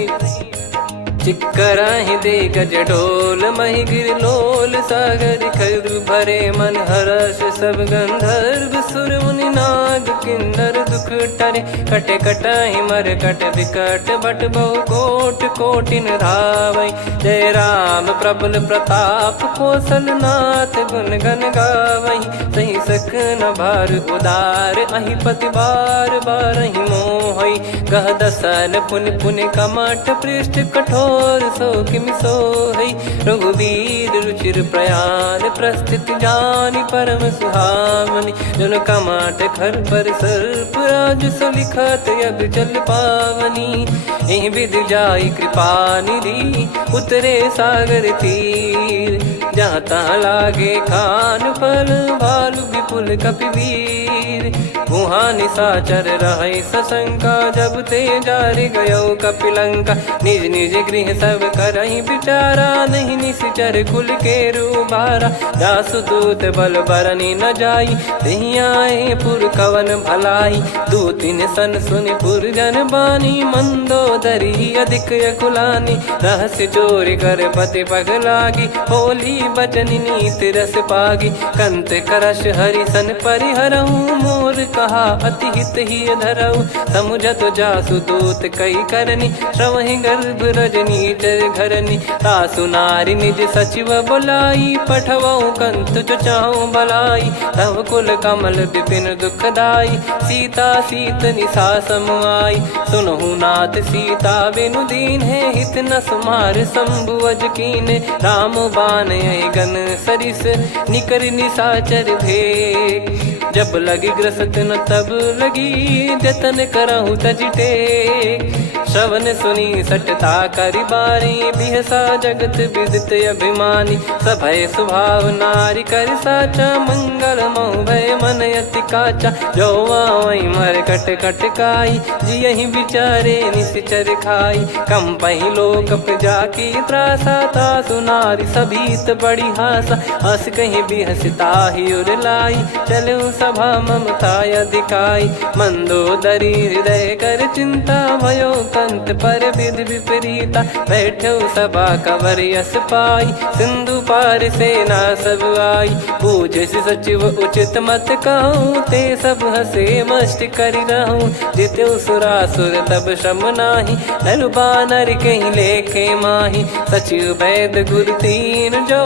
चिक्कराहि दे गज ढोल मही गिर लोल सागर खर भरे मन हर्ष सब गंधर्व सुर मुनि नाग किन्नर दुख टरे कटे कटाहि मर कट विकट भट बहु कोट कोटिन धावै जय राम प्रबल प्रताप कौशल नाथ गुण गन गावै सही सकन भार उदार अहि पति बार बारहि मोहै गह दसन पुन पुन कमठ पृष्ठ कठोर सो किम सोहै रघुवीर रुचिर प्रयाण प्रस्थित जानि परम सुहावनि जन कमठ खर पर सर्प राज सलिखत अब चल पावनी एहि विधि जाई कृपा निधि उतरे सागर तीर जहाँ तहाँ लागे खान फल भालु विपुल कपिवीर वहाँ निशाचर रहे सशंका जब ते जारि गयो कपिलंका निज निज गृह सब करहि बिचारा नहीं निश्चर कुल के रूबारा जासु दूत बल बरनी न जाई तहि आए पुर कवन भलाई दूतिन सन सुनि पुर जन बानी मंदोदरी अधिक अकुलानी रहस्य चोरी कर पति पगलागी होली बचन नीति रस पागी कंत करश हरिसन परिहरहूँ मोर कहा अति हित ही धरऊ समुझत जासु दूत कई करनी श्रवहि गर्भ रजनी चर घरनी सासु नारी निज सचिव बुलाई पठवऊ कंत जो चाहूं भलाई तव कुल कमल विपिन दुखदाई सीता सीत निशा समुआई सुनहु नाथ सीता बिनु दीन है हित न सुमार शंभु अज कीने राम बान गन सरिस निकर निशाचर भेग जब लगी ग्रसत न तब लगी जतन करहु तजटे श्रवण सुनी सटता करि बारी बिहसा जगत विदित अभिमानी सभय स्वभाव नारी कर साचा मंगल मऊ भय मन अति काचा जो आवई मर कट कट काई जियहि बिचारे निश्चर खाई कम पही लोक प्रजा की त्रासा तासु नारी सभीत बड़ी हासा हस कहीं बिहसता ही उर लाई चलऊ सभा ममता अधिकाई मंदोदरी हृदय कर चिंता भयो कंत पर विधि विपरीता बैठो सभा कवर यस पाई सिंधु पार सेना सब आई पूजे सचिव उचित मत कहूँ ते सब हसे मस्त करि रहूँ जित्यु सुरासुर तब श्रम नाही नल बानर कहीं लेखे माही सचिव वैद गुरु तीन जो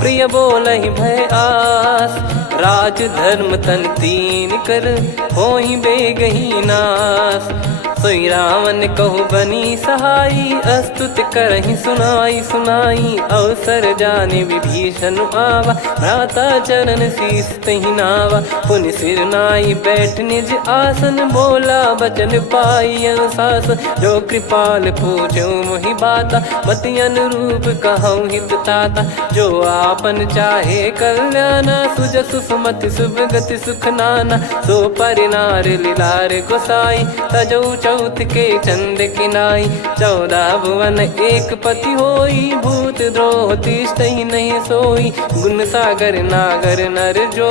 प्रिय बोलहि भय आस राज धर्म तन तीन कर होहि बेगही नास सोई रावण कहु बनी सहाई अस्तुत करहि सुनाई सुनाई अवसर जाने विभीषण आवा भ्राता चरण शीस तहि नावा पुनि सिर नाई बैठ निज आसन बोला बचन पाई अनुशास जो कृपाल पूछो मोहि बाता मति अनुरूप कहूँ हित ताता जो आपन चाहे कल्याणा सुजसु सुमति शुभ गति सुख नाना सो परिनार लीलार गोसाई तजौ चौथ के चंद किनाई 14 भुवन एक पति होई भूत द्रोह तिष्ठहि नहीं सोई गुण सागर नागर नर जो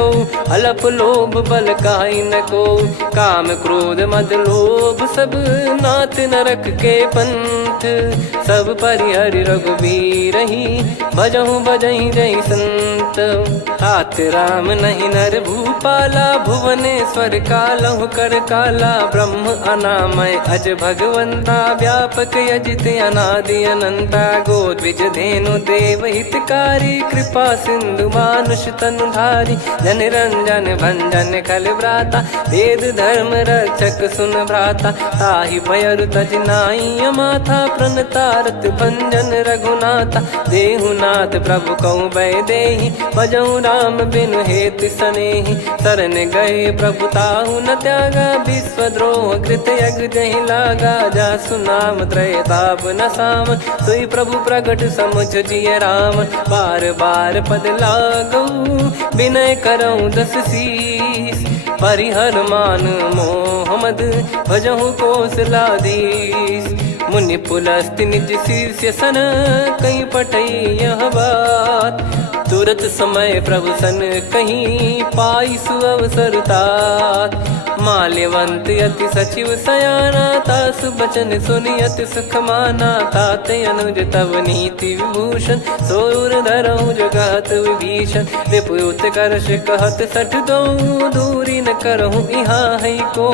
अलप लोभ बल काई न को काम क्रोध मद लोभ सब नाथ नरक के पंथ सब परिहरि रघुबीर ही भजहु भजहि जय संत तात राम नहीं नर भूपाला भुवनेश्वर कालहु कर काला ब्रह्म अनामय अज भगवंता व्यापक यजित अनादि अनंता गोद्विज धेनु देव हितकारी कृपा सिंधु मानुष तनुधारी जन रंजन भंजन खल भ्राता वेद धर्म रक्षक सुन भ्राता ताहि भयरु तज नाई माथा प्रणतारत भंजन रघुनाथा देहुनाथ प्रभु कहु भय देहि भजहु राम बिनु हेत सनेहि शरण गए प्रभु ताहु न त्यागा विश्वद्रोह कृत यज्ञ जहि लागा जासु नाम त्रयताप न साम सोई प्रभु प्रगट समुझ जिय राम बार बार पद लागऊ विनय करऊँ 10 शीस परिहर मान मोहम्मद भजहु कौशलाधीश मुनि पुलस्ति निज शीर्ष सन कहीं पटई यह बात तुरत समय प्रभु सन कहीं पाई सुअवसर तात माल्यवंत अति सचिव सयाना, तासु बचन सुनि अति सुख माना। ताते अनुज तव नीति विभूषण, सोर धरहु जगत विभीषण। रिपुयुत करश कहत सठ दो, दूरी न करहु इहाँ है को।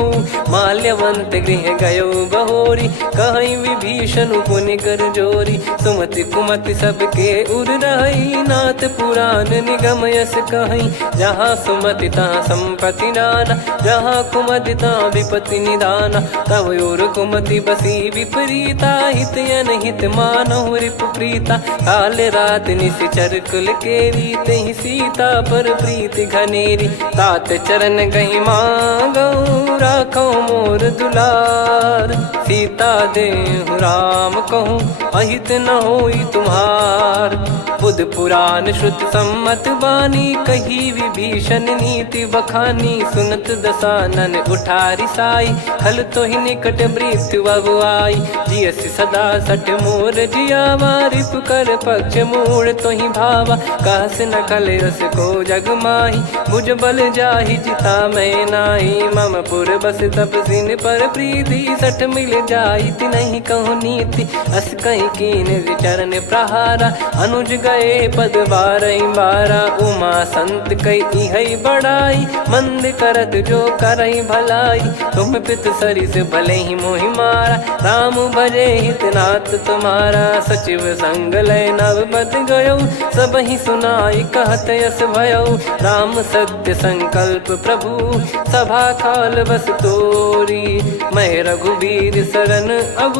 माल्यवंत गृह गयो बहोरी, कहीं विभीषण पुनि कर जोरी। सुमति कुमति सबके उर रही, नाथ पुराण निगम यस कहीं। जहाँ सुमति तहाँ संपत्ति नाना, जहाँ कुमति तहाँ विपत्ति निदाना। तव और कुमति बसी विपरीता, हित अनहित मानहु रिपु प्रीता। काल रात निशिचर कुल केरी, तेहि सीता पर प्रीति घनेरी। तात चरण गही मांगऊ, राखो मोर दुलार। सीता देहु राम कहूँ, अहित न होई तुम्हार। बुध पुराण श्रुत सम्मत बानी, कही विभीषण नीति बखानी। सुनत दसानन उठारी साई, खल तो ही निकट मृत्यु अब आई। जियस सदा सठ मोर जियावा, रिप कर पक्ष मूड़ तो ही भावा। कहस न कलेस को जग माही, भुज बल जाहि जिता मैं नाही। मम पुर बस तप सिन पर प्रीति, सठ मिल जाई तिनहि कहूँ नीति। अस कहीं कीन विचरण प्रहारा, अनुज गए पद बारही बारा। उमा संत कई है बड़ाई, मंद करत जो करई भलाई। तुम पित सरिस भले ही मोहि मारा, राम भजे हितनाथ तुम्हारा। सचिव संग लय नव बद गयो, सब ही सुनाई कहत यस भयो। राम सत्य संकल्प प्रभु, सभा काल बस तोरी। मैं रघुबीर शरण अब,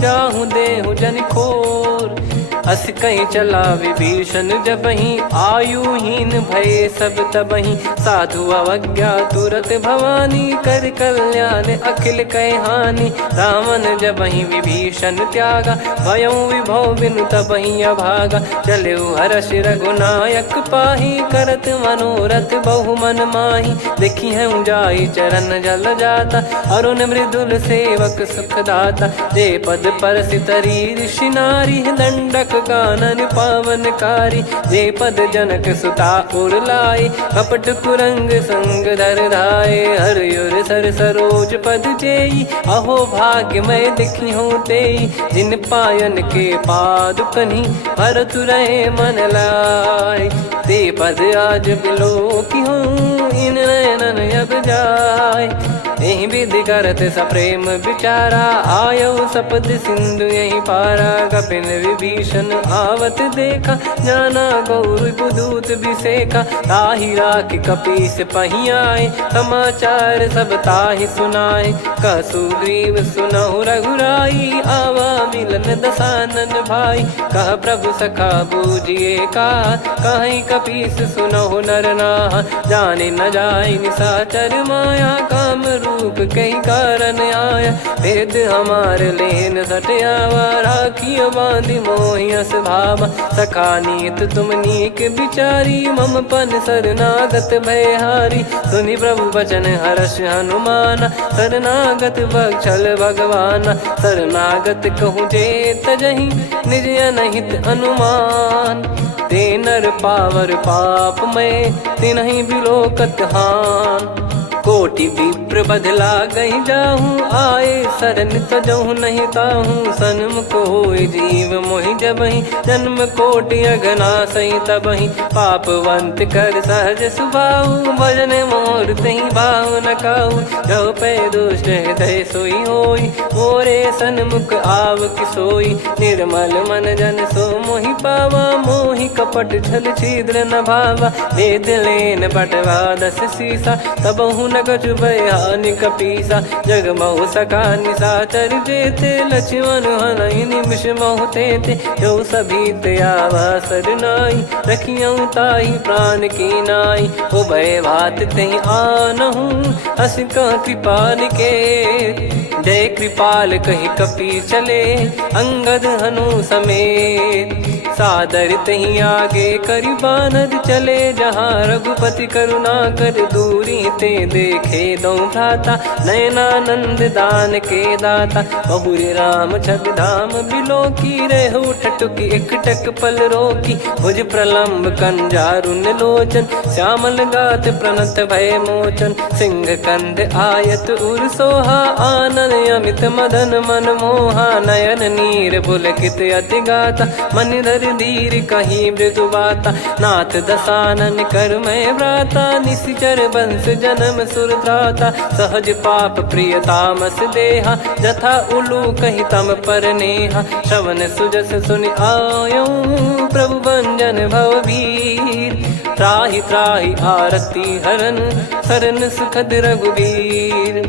जाहु देहु जन खोर। अस कहीं चला विभीषण जबहि, आयुहीन भय सब तबहि। साधु अवज्ञा तुरत भवानी, कर कल्याण अखिल कह हानि। रावण जबहि विभीषण त्यागा, भयउ विभव बिनु तबहि अभागा। चले हर्ष रघुनायक पाही, करत मनोरथ बहु मन माही। देखी है जाई चरण जल जाता, अरुण मृदुल सेवक सुखदाता। जे पद पर सितरी ऋषि नारी, दंडक कानन पावनकारी। जे पद जनक सुता उर लाए, कपट कुरंग संग धर धाये। हरियुर सर सरोज पद जेई, अहो भाग्य मैं दिखी हूँ तेई। जिन पायन के पादुकनी, भरत रहे मन लाए। ते पद आज बिलो की हूँ, इन नयनन अब जाय। यही विधि करत सप्रेम विचारा, आयो सपद सिंधु यही पारा। कपिन विभीषण आवत देखा, जाना गौर बुदूत बिसेखा। ताहि राख कपीस पही आए, समाचार सब ताहि सुनाए। कह सुग्रीव सुनहु रघुराई, आवा मिलन दसानन भाई। कह प्रभु सखा बूझिए का, कहीं कपीस सुनहु नर नाहा। जाने न जाय निशाचर माया, काम रूप कई कारण आया। भेद हमार लेन सटयावा, राखियो बांधि मोहियस भावा। सखा नीत तुम नीक बिचारी, मम पन शरणागत भयहारी। सुनि प्रभु वचन हर्ष हनुमाना, शरणागत बक्षल भगवाना। शरणागत कहूँ जे तजहि, निज अनहित अनुमान। ते नर पावर पाप में, तिन्हि बिलोकत हान। कोटि विप्र बदला गई जाहूँ, आए शरण तजहु नहीं ताहूँ। सन्मुख होय जीव मोहि जबहि, जन्म कोटि अघना सही तबहि। पापवंत कर सहज सुभाऊ, भजन मोर तहि भाव न काऊ। जो पै दुष्ट हृदय सोई होई, मोरे सन्मुख आव किसोई। निर्मल मन जन सो मोहि पावा, मोहि कपट छल छिद्र न भावा। वेद लेन बटवा दस सीसा, तबहु न कछु भय हानि कपीसा। जग महु सका निशाचर जेते, लक्ष्मण हनहि निमिष महु तेते। जो सभी त्यावा सरनाई, रखियऊ ताहि प्राण की नाई। उभय भात तेहि आनहु, हस कह कृपाल के। जय कृपाल कहि कपी चले, अंगद हनु समेत। सादर तही आगे करी बानर चले जहाँ रघुपति करुणा कर दूरी ते देखे दो भ्राता नयनानंद दान के दाता बहुरी राम छवि धाम बिलो की रेहु ठटुकी एक टक पल रोकी भुज प्रलम्ब कंजारुन लोचन श्यामल गात प्रणत भय मोचन सिंह कंध आयत उर सोहा आनन अमित मदन मन मोहा नयन नीर पुलकित अति गाता मन धर धीर कहीं मृदु बाता नाथ दसानन कर मैं व्राता निशिचर बंस जन्म सुर त्राता सहज पाप प्रिय तामस देहा जथा उलू कही तम पर नेहा श्रवण सुजस सुनि आयो प्रभु भंजन भववीर त्राहि त्राहि आरती हरन सरन सुखद रघुवीर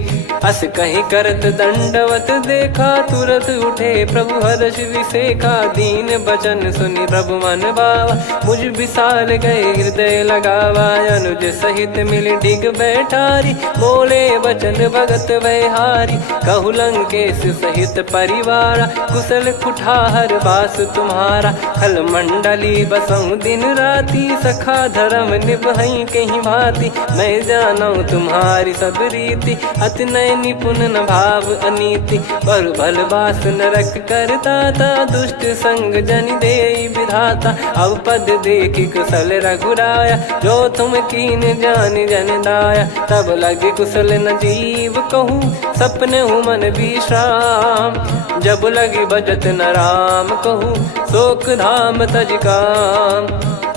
अस कहीं करत दंडवत देखा तुरत उठे प्रभु हर्ष विसेखा दीन बचन सुनि प्रभु मन भावा मुझ विसाल गए हृदय लगावा अनुज सहित मिल डिग बैठारी बोले वचन भगत वैहारी कहु लंकेश सहित परिवारा कुशल कुठार बास तुम्हारा खल मंडली बसऊं दिन राती सखा धर्म निभई कहीं भांति मैं जानू तुम्हारी सब रीति अति नय निपुण न भाव अनीति पर भल बास नरक करता था दुष्ट संग जन दे विधाता अब पद देखी कुशल रघुराया जो तुम कीन जान जन दाया तब लगे कुशल न जीव कहूँ सपने मन विश्राम जब लगी बजत न राम कहूँ शोक धाम तज काम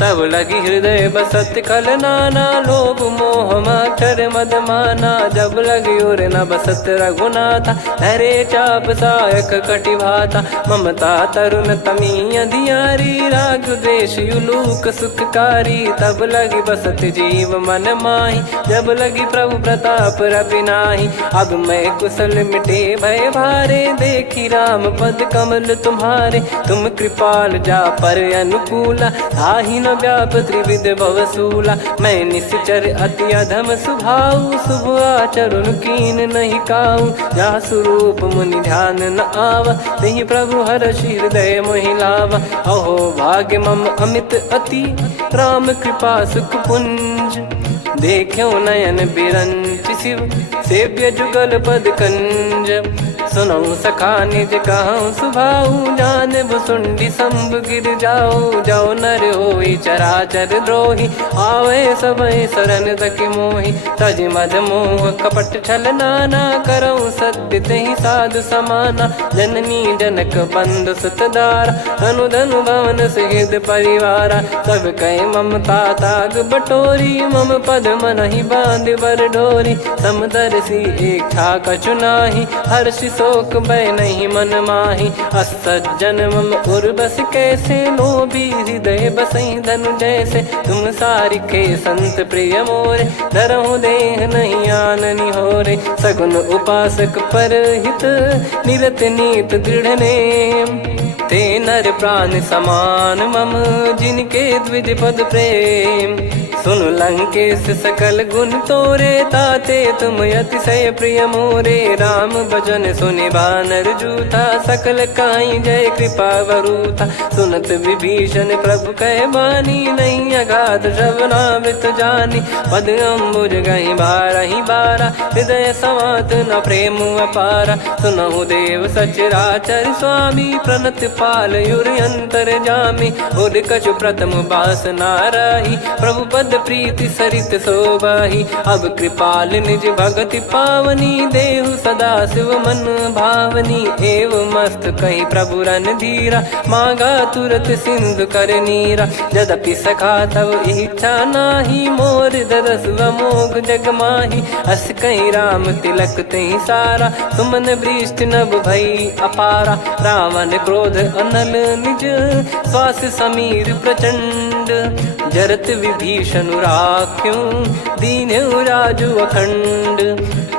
तब लगी हृदय बसत खल नाना लोभ मोह मक्षर मद माना जब लगी और न बसत रघुनाथा हरे चाप सायक कटिभाता ममता तरुण तमी अधियारी राग द्वेष युलूक सुखकारी तब लगी बसत जीव मन माही जब लगी प्रभु प्रताप रविनाही अब मैं कुशल मिटे भय भारे देखी राम पद कमल तुम्हारे तुम कृपाल जा पर अनुकूला आही न व्याप त्रिविध भवसूला मैं निश्चर अति अधम सुभाऊ शुभ आचरण कीन नहीं काऊ जा स्वरूप मुनि ध्यान न आवा तही प्रभु हर्ष हृदय मोहिलावा अहो भाग्य मम अमित अति राम कृपा सुख पुंज देखो नयन बिरंच शिव सेव्य जुगल पद कंज सुनऊ सखा निज कहूँ सुभाऊ जान भुसुंडी संभ गिर जाओ जाओ नर होई चराचर द्रोही आवे सबय शरण तक मोहि तज मद मोह कपट छल नाना करऊँ सत्य तहि साधु समाना जननी जनक बंधु सुतदारा धनु धनु भवन सहित परिवारा सब कह ममता ताग बटोरी मम पद मन ही बांध बर डोरी समदर्शी इच्छा कछु नाही हर्षि शोक भय नहीं मन माही असज्जन मम उर बस कैसे लोभी हृदय बसई धनु जैसे तुम सारिखे संत प्रिय मोरे धरहु देह नहीं आननि होरे सगुन उपासक पर हित निरत नीत दृढ़ नेम ते नर प्राण समान मम जिनके द्विज पद प्रेम सुन लंकेश सकल गुण तोरे ताते तुम अतिशय प्रिय मोरे राम भजन सुनि बानर जूथा सकल काई जय कृपा वरूथा सुनत विभीषण प्रभु कह बानी नहीं अगाध श्रवणामृत जानी पद अम्बुज गहि बारहि बारा हृदय समात न प्रेम अपारा सुनहु देव सचराचर स्वामी प्रणत पाल युर अंतर जामी उद कछु प्रथम बास नाराही प्रभु पद प्रीति सरित शोभाही अब कृपाल निज भगति पावनी देहु सदा शिव मन भावनी एव मस्त कही प्रभु रन धीरा मांगा तुरत सिंधु कर नीरा यद्यपि सखा तब इच्छा नाही मोर दरस मोग जग माही अस कहीं राम तिलक तही सारा तुमन वृष्ट नभ भई अपारा रावण क्रोध अनल निज श्वास समीर प्रचंड जरत विभीषण राख्यूं दीन्हु राजु अखंड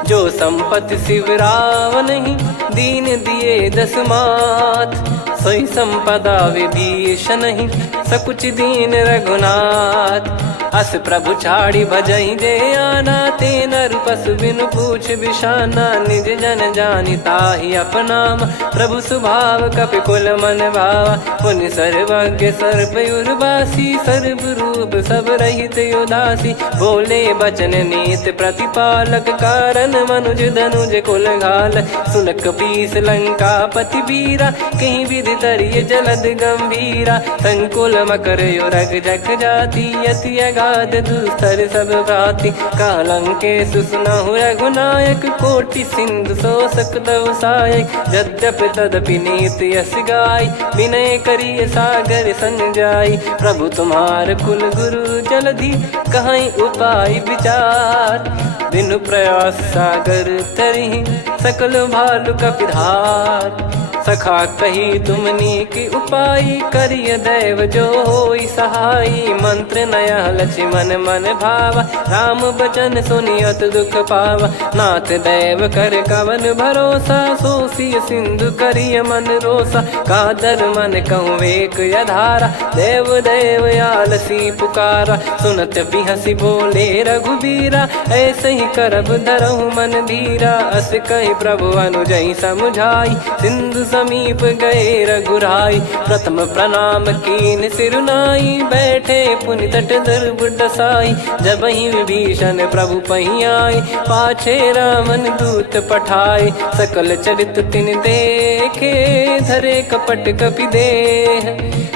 जो संपत्ति शिव रावण ही दीन दिए दस मात सोई संपदा विभीषण ही सकुच दीन रघुनाथ अस प्रभु छाड़ी भजई जे आना, ते नर पशु बिनु पूछ बिशाना, निज जन जानि ताहि अपनाम, प्रभु स्वभाव कपि कुल मन भावा, पुनि सर्वज्ञ सर्प उर्वासी, सर्व रूप सब रहित उदासी, बोले बचन नीत प्रतिपालक, कारण मनुज धनुज कुल घाल, सुनक पीस लंका पति बीरा, कहीं विधि तरिय जलद गंभीरा, संकुल मकर युरग जख जाति, यति अगाध दुस्तर सब भाति, कालंके सुसुनहु रघुनायक, कोटि सिंधु शोषक तव सहायक, यद्यपि तदपि नीति यस गाय, विनय करिय सागर संजाई, प्रभु तुम्हार कुल गुरु जलधि, कहीं उपाय विचार, बिनु प्रयास सागर तरिहि, सकल भालु कपिधार, सखा कही तुमनी की उपाय, करिय दैव जो होई सहाई, मंत्र नया लक्ष्मण मन भावा, राम बचन सुनियत दुख पावा, नाथ दैव कर कवन भरोसा, सोसिय सिंधु करिय मन रोसा, कादर मन कहूँ एक यधारा, देव देव आलसी पुकारा, सुनत बिहसी बोले रघुबीरा, ऐसे ही करब धरहु मन धीरा, अस कही प्रभु अनुजई समुझाई, सिंधु समीप गए रघुराई, प्रथम प्रणाम कीन सिरुनाई, बैठे पुनि तट दर्भ डसाई, जब ही विभीषण प्रभु पही आए, पाछे रामन दूत पठाए, सकल चरित तिन देखे, धरे कपट कपि देह,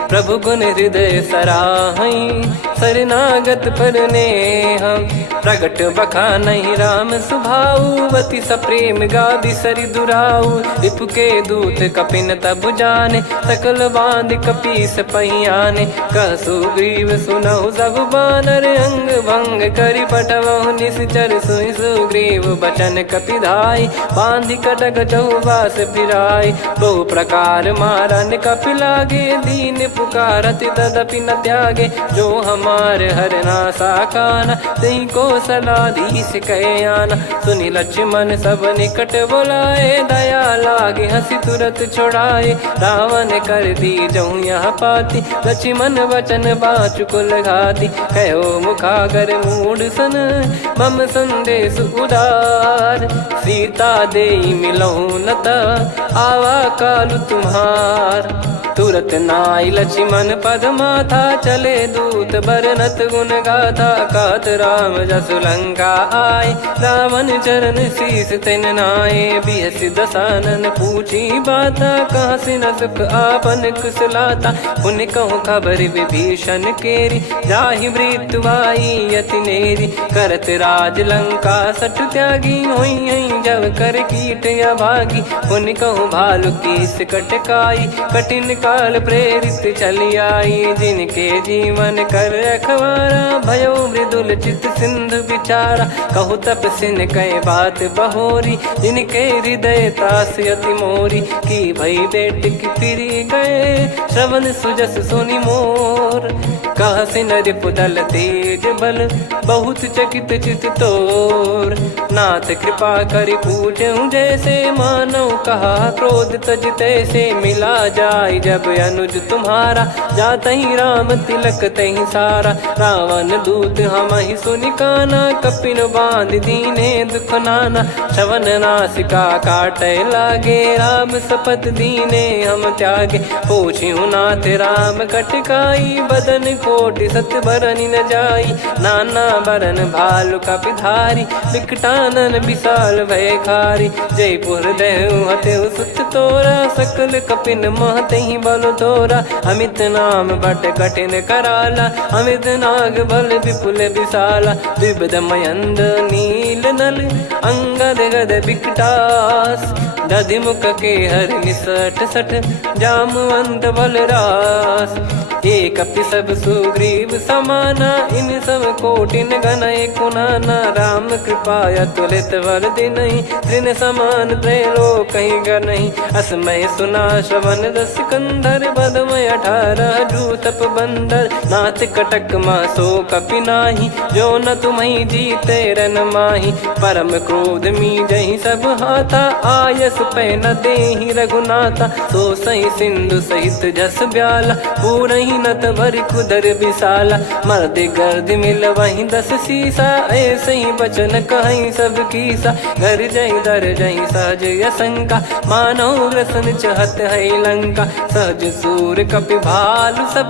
प्रभु गुण हृदय सराहई, शरणागत पर नेह, प्रगट बखानहि राम सुभाऊ, अति सप्रेम गादि सरि दुराऊ, रिपु के दूत कपिन तब जाने, सकल बांध कपीस पहियाने, कह सुग्रीव सुनहु सब बानर, अंग भंग करि पठवहु निश्चर, सुनि सुग्रीव बचन कपिधाई, बांधि कटक चौबास फिराई, बहु प्रकार मारन कपि लागे, दीन पुकारत तदपि न त्यागे, जो हमार हरना साकाना, तई को सलाधीश कहे आना, सुनि लक्ष्मण सब निकट बुलाए, दया लागे हंसी तुरत छोड़ाए, रावण कर दी जऊँ यहाँ पाती, लक्ष्मण वचन बाचु कुल घाती, कहो मुखागर मूढ़ सन, मम संदेश उदार, सीता देई मिलहु नता, आवा कालु तुम्हार, तुरत नाई लक्ष्मण पद माथा, चले दूत बरनत गुण गाथा, कहत राम जसु लंका आए, रावण चरण शीस तिन नाये, बिहस दसानन पूछी बाता, कहाँ से न सुख आपन कुशलाता, पुन कहूँ खबर विभीषण केरी, जाहि मृत्यु आई अति नेरी, करत राज लंका सठ त्यागी, होई जब कर कीट अभागी, पुन कहूँ भालु कीस कटकाई, कठिन काल प्रेरित चली आई, जिनके जीवन कर रखवारा, भयो मृदुल चित सिंधु विचारा, कहु तप सिन कह बात बहोरी, जिनके हृदय तास अति मोरी, की भई बेट की फिरी गए, श्रवण सुजस सुनि मोर, कह सिन रिपुदल तेज बल, बहुत चकित चित तोर, नाथ कृपा करि पूछऊँ जैसे, मानव कहा क्रोध तज तैसे, मिला जाय जब अनुज तुम्हारा, जाता ही राम तिलक तही सारा, रावण दूत हम ही सुनि काना, कपिन बांध दीने दुख नाना, श्रवण नासिका काटे लागे, राम शपथ दीने हम त्यागे, पूछिहु नाथ राम कटकाई, बदन कोटि सत बरनि न जाई, नाना बरन भालु कपिधारी, विकटानन विशाल भयखारी, जयपुर देहु हतेहु सुत तोरा, सकल कपिन महतहि बल तोरा, अमित नाम बट कठिन कराला, अमित नाग बल विपुल विशाला, द्विविध मयंद नील नल, अंगद गद विकटास, दधिमुख के हर निसठ सठ, जामवंत बलरास, एक कपि सब सुग्रीव समाना, इन सब कोटिन गनय कुनाना, राम कृपा अतुलित वर दिनहि, तृण समान त्रैलोक कहीं गनहि, असमय सुना श्रवण दस कंधर, बदमय 18 जूतप बंदर, नाथ कटक मासो कपि नाही, जो न तुम्हि जीते रन माही, परम क्रोध मी जहि सब हाथा, आयस पे न देहि रघुनाथा। तो सही सिंधु सहित जस ब्याला, पूरही नत भर कुदर विशाला। मर्द गर्द मिल वहीं 10 सीसा, ऐसे ही बचन कहीं सब कीसा। घर जय दर जय सहज असंका, मानव रसन चहत है लंका। सहज सूर कपि भालु सब,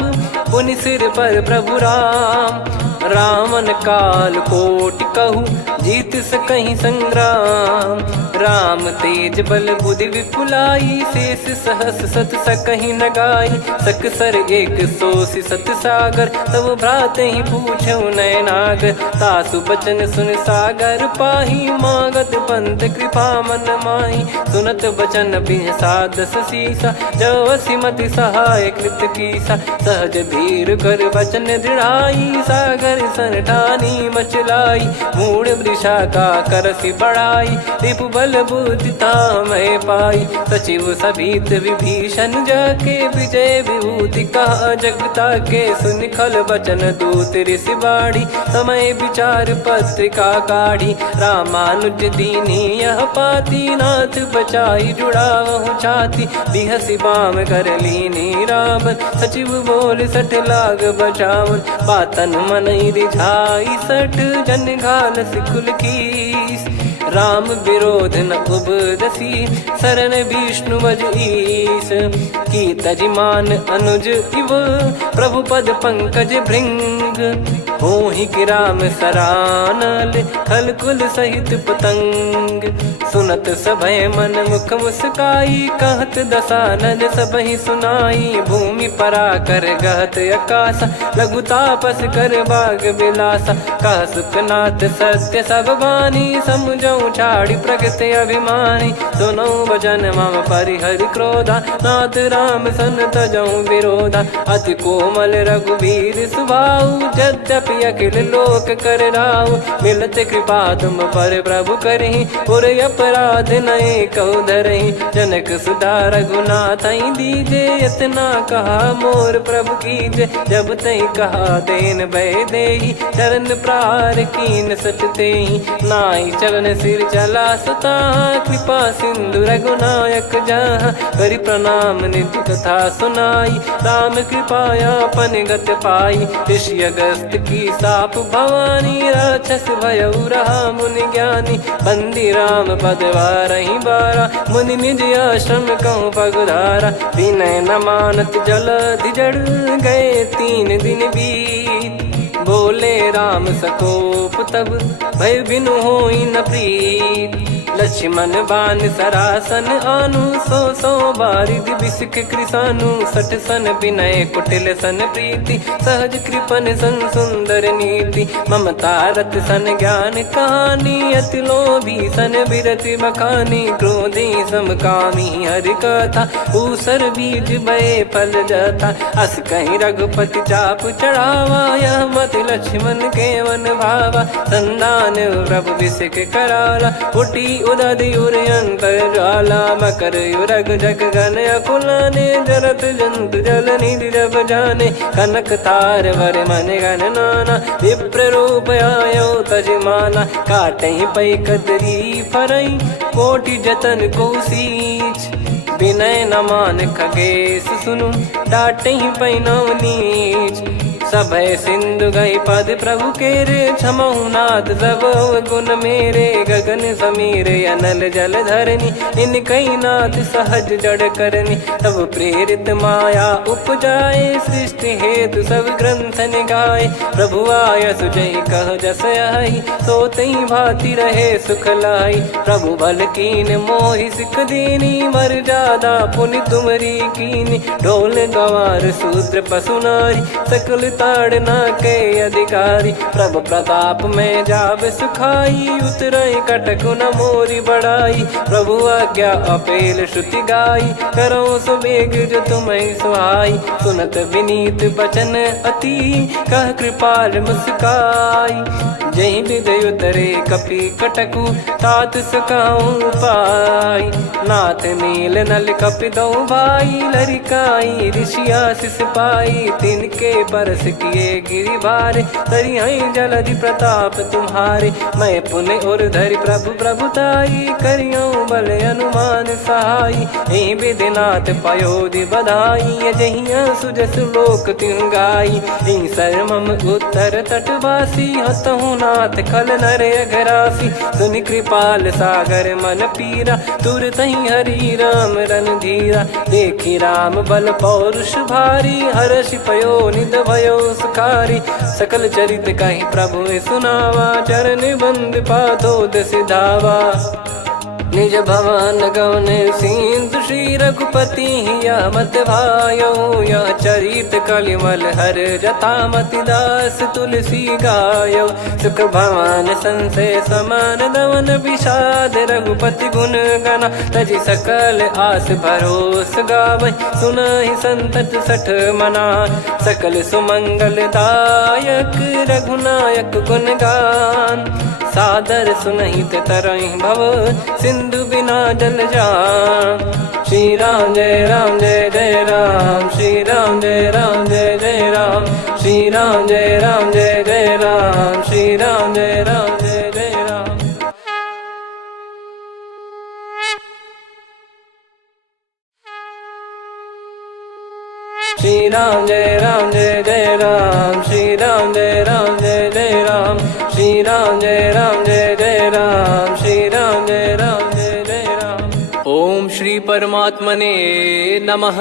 पुनि सिर पर प्रभु राम। रावण काल कोटि कहु, जीत सकहि संग्राम। राम तेज बल बुद्धि विपुलाई, शेष सहस सत सकहि न गाई। सकसर एक सोसी सत सागर, तब भ्रात ही पूछौ नयनागर। तासु बचन सुन सागर पाही, मागत पंथ कृपा मन माही। सुनत बचन बिहसा 10 सीसा, जो सिमति सहाय कृत कीसा। सहज धीर कर बचन दृढ़ाई, सागर सन ठानी मचलाई। मूढ़ वृषा का करसि बढ़ाई, रिपु बल बुद्धि मैं पाई। सचिव सभीत विभीषण जाके, विजय विभूति कहा जगता के। सुन खल बचन दूत ऋषि बाड़ी, समय विचार पत्रिका काढ़ी। रामानुज दीनी यह पाती, नाथ बचाई जुड़ावहु छाती। बिहसि बाम कर लीनी रावण, सचिव बोल 60 लाग बचावन। बातन मन रिझाई 60, जन घाल सिकुल कीस। राम विरोध न उपदसी, शरण विष्णु बज ईस। की तजिमान अनुज इव, प्रभु पद पंकज भृंग। होहि कि राम सरानल, खल कुल सहित पतंग। सुनत सभय मन मुख मुस्काई, कहत दसानन सबहि सुनाई। भूमि परा कर गहत आकाशा, लघु तापस कर बाग बिलासा। कह सुखनाथ सत्य सब बानी, समुझौ छाड़ी प्रगति अभिमानी। सुनो भजन मम परिहरि क्रोधा, नाथ राम सन तजौ विरोधा। अति कोमल रघुवीर सुभाऊ, यद्यपि अखिल लोक कर राऊ। मिलत कृपा तुम पर प्रभु करहि, पुर अपराध नए कौ धरहि। जनक सुधा रघुनाथ दीजे, इतना कहा मोर प्रभु कीजे। जब तई कहा देन भय देहि, चरण प्रार कीन सटतेहि। नाई चरण सिर चला सता, कृपा सिंधु रघुनायक जहाँ। करि प्रणाम नित्य कथा सुनाई, राम कृपाया पन गत पाई। ऋषि अगस्त की साप भवानी, राक्षस भयउ रहा मुनि ज्ञानी। बंदी राम पद वारहि बारा, मुनि निज आश्रम कहूँ पगधारा। विनय न मानत जलधि जड़, गए 3 दिन बीत। बोले राम सकोप तब, भय बिनु होई न प्रीत। लक्ष्मण बान सरासन आनु, 100 बारिद बिसिक कृसानु। 60 सन विनय कुटिल सन प्रीति, सहज कृपन सन सुंदर नीति। ममता रत सन ज्ञान कहानी, अति लोभी सन बिरति बखानी। क्रोधी समकामी हरि कथा, ऊसर बीज बये फल जथा। अस कहीं रघुपति चाप चढ़ावा, यह मत लक्ष्मण के मन भावा। संदान प्रभु बिसिक कराला, उठी उदधि उर अंतर ज्वाला। मकर युरग जग गन अकुलाने, जरत जंतु जल निधि जब जाने। कनक तार वर मन गण नाना, विप्र रूप आयो तजमाना। काटहि पै कतरी फरई, कोटि जतन को सींच। विनय न मान खगेश सुनु, डांटहि पै नव नीच। सभय सिंधु गई पद प्रभु केरे, क्षमहु नाथ सब गुण मेरे। गगन समीर अनल जल धरनी, इनकई नाथ सहज जड़ करनी। तब प्रेरित माया उपजाए, सृष्टि हेतु सब ग्रंथ निगाए। प्रभु आय सुजय कह जस आई, सोतई भांति रहे सुख लाई। प्रभु बल कीन मोहि सिख दीनी, मर्यादा पुनि तुमरी कीनी। ढोल गवार शूद्र पशु नारी, सकल ताड़ना के अधिकारी। प्रभु प्रताप में जाब सुखाई, उतरई कटक न मोरी बढ़ाई। प्रभु आज्ञा अपेल श्रुति गाई, करो सुबेग जो तुम्हें सुहाई। सुनत विनीत बचन अति, कह कृपाल मुस्काई। जय विदय उतरे कपि कटकु, तात सकाऊं पाई। नाथ नील नल कपि दो भाई, लरिकाई ऋषि आशीष पाई। तिनके परस किए गिरि भारे, तरियाई जलधि प्रताप तुम्हारे। मैं पुण्य और धरि प्रभु प्रभुताई, करियो बल अनुमान सहाई। यही विधिनाथ पयोधि बधाई, जहिया सुजस लोक तिहु गाई। यही सरमम उत्तर तटवासी, हतहु नाथ खल नर अघरासी। सुनि कृपाल सागर मन पीरा, तुरतहि हरि राम रणधीरा। देखी राम बल पौरुष भारी, हर्षि पयो निध भयो सुखारी। सकल चरित कहि प्रभु सुनावा, चरण बंद पादोद सिधावा। निज भवन गवन सिंधु श्री रघुपति, या मत भायो या चरित कलिमल हर जथा मति दास तुलसी गायो। सुख भवन संशय समान दवन, विषाद रघुपति गुण गना। तजि सकल आस भरोस गावै, सुनहि संतत सठ मना। सकल सुमंगल दायक रघुनायक गुण गान, सादर सुनहित तरहि भव सिंधु बिना जल जान। श्री राम जय जय राम, श्री राम जय जय राम। श्री राम जय जय राम, श्री राम जय जय राम। श्री राम जय जय राम, श्री राम जय जय राम। श्री राम जय जय राम, श्री राम जय जय राम। ओम श्री परमात्मने नमः।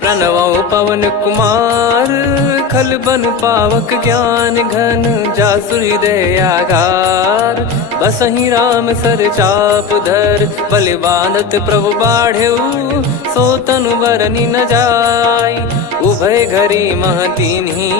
प्रणवौ पवन कुमार, खल बन पावक ज्ञान घन। जासु हृदय आगार, बसहि राम सर चाप धर। बल बानत प्रभु बाढ़ेऊ, सो तनु बरनि न जाय। उभय घरी महतीन्ही,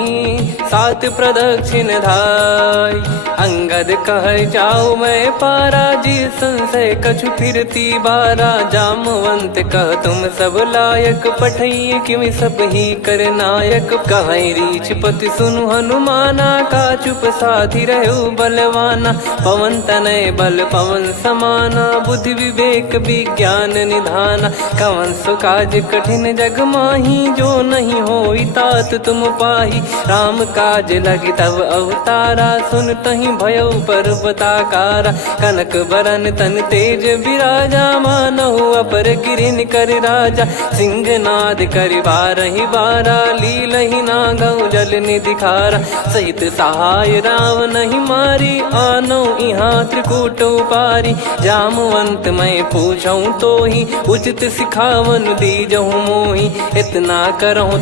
सात प्रदक्षिण धाय। अंगद कह जाऊ मैं पारा, जी संशय कछु फिरती बारा। जामवंत कह तुम सब लायक, पठई किमि सब ही कर नायक। कहै रीछ पति सुनु हनुमाना, का चुप साधि रहु बलवाना। पवन तनय बल पवन समाना, बुद्धि विवेक विज्ञान निधाना। कवन सो काज कठिन जग माही, जो नहीं होई तात तुम पाही। राम काज लगी तब अवतारा, सुन तहि भयो पर्वताकारा। कनक बरन तन तेज विराजा, मानहु अपर गिरिन कर राजा। सिंहनाद करि बारहि बारा, लीलहि नागौ जल निधि खारा। सहित सहाय राम नहीं मारी, आनो इहाँ त्रिकूट उपारी। जामवंत मैं पूछऊँ तोहि, उचित सिखावन दीजहु मोहि। इतना करहु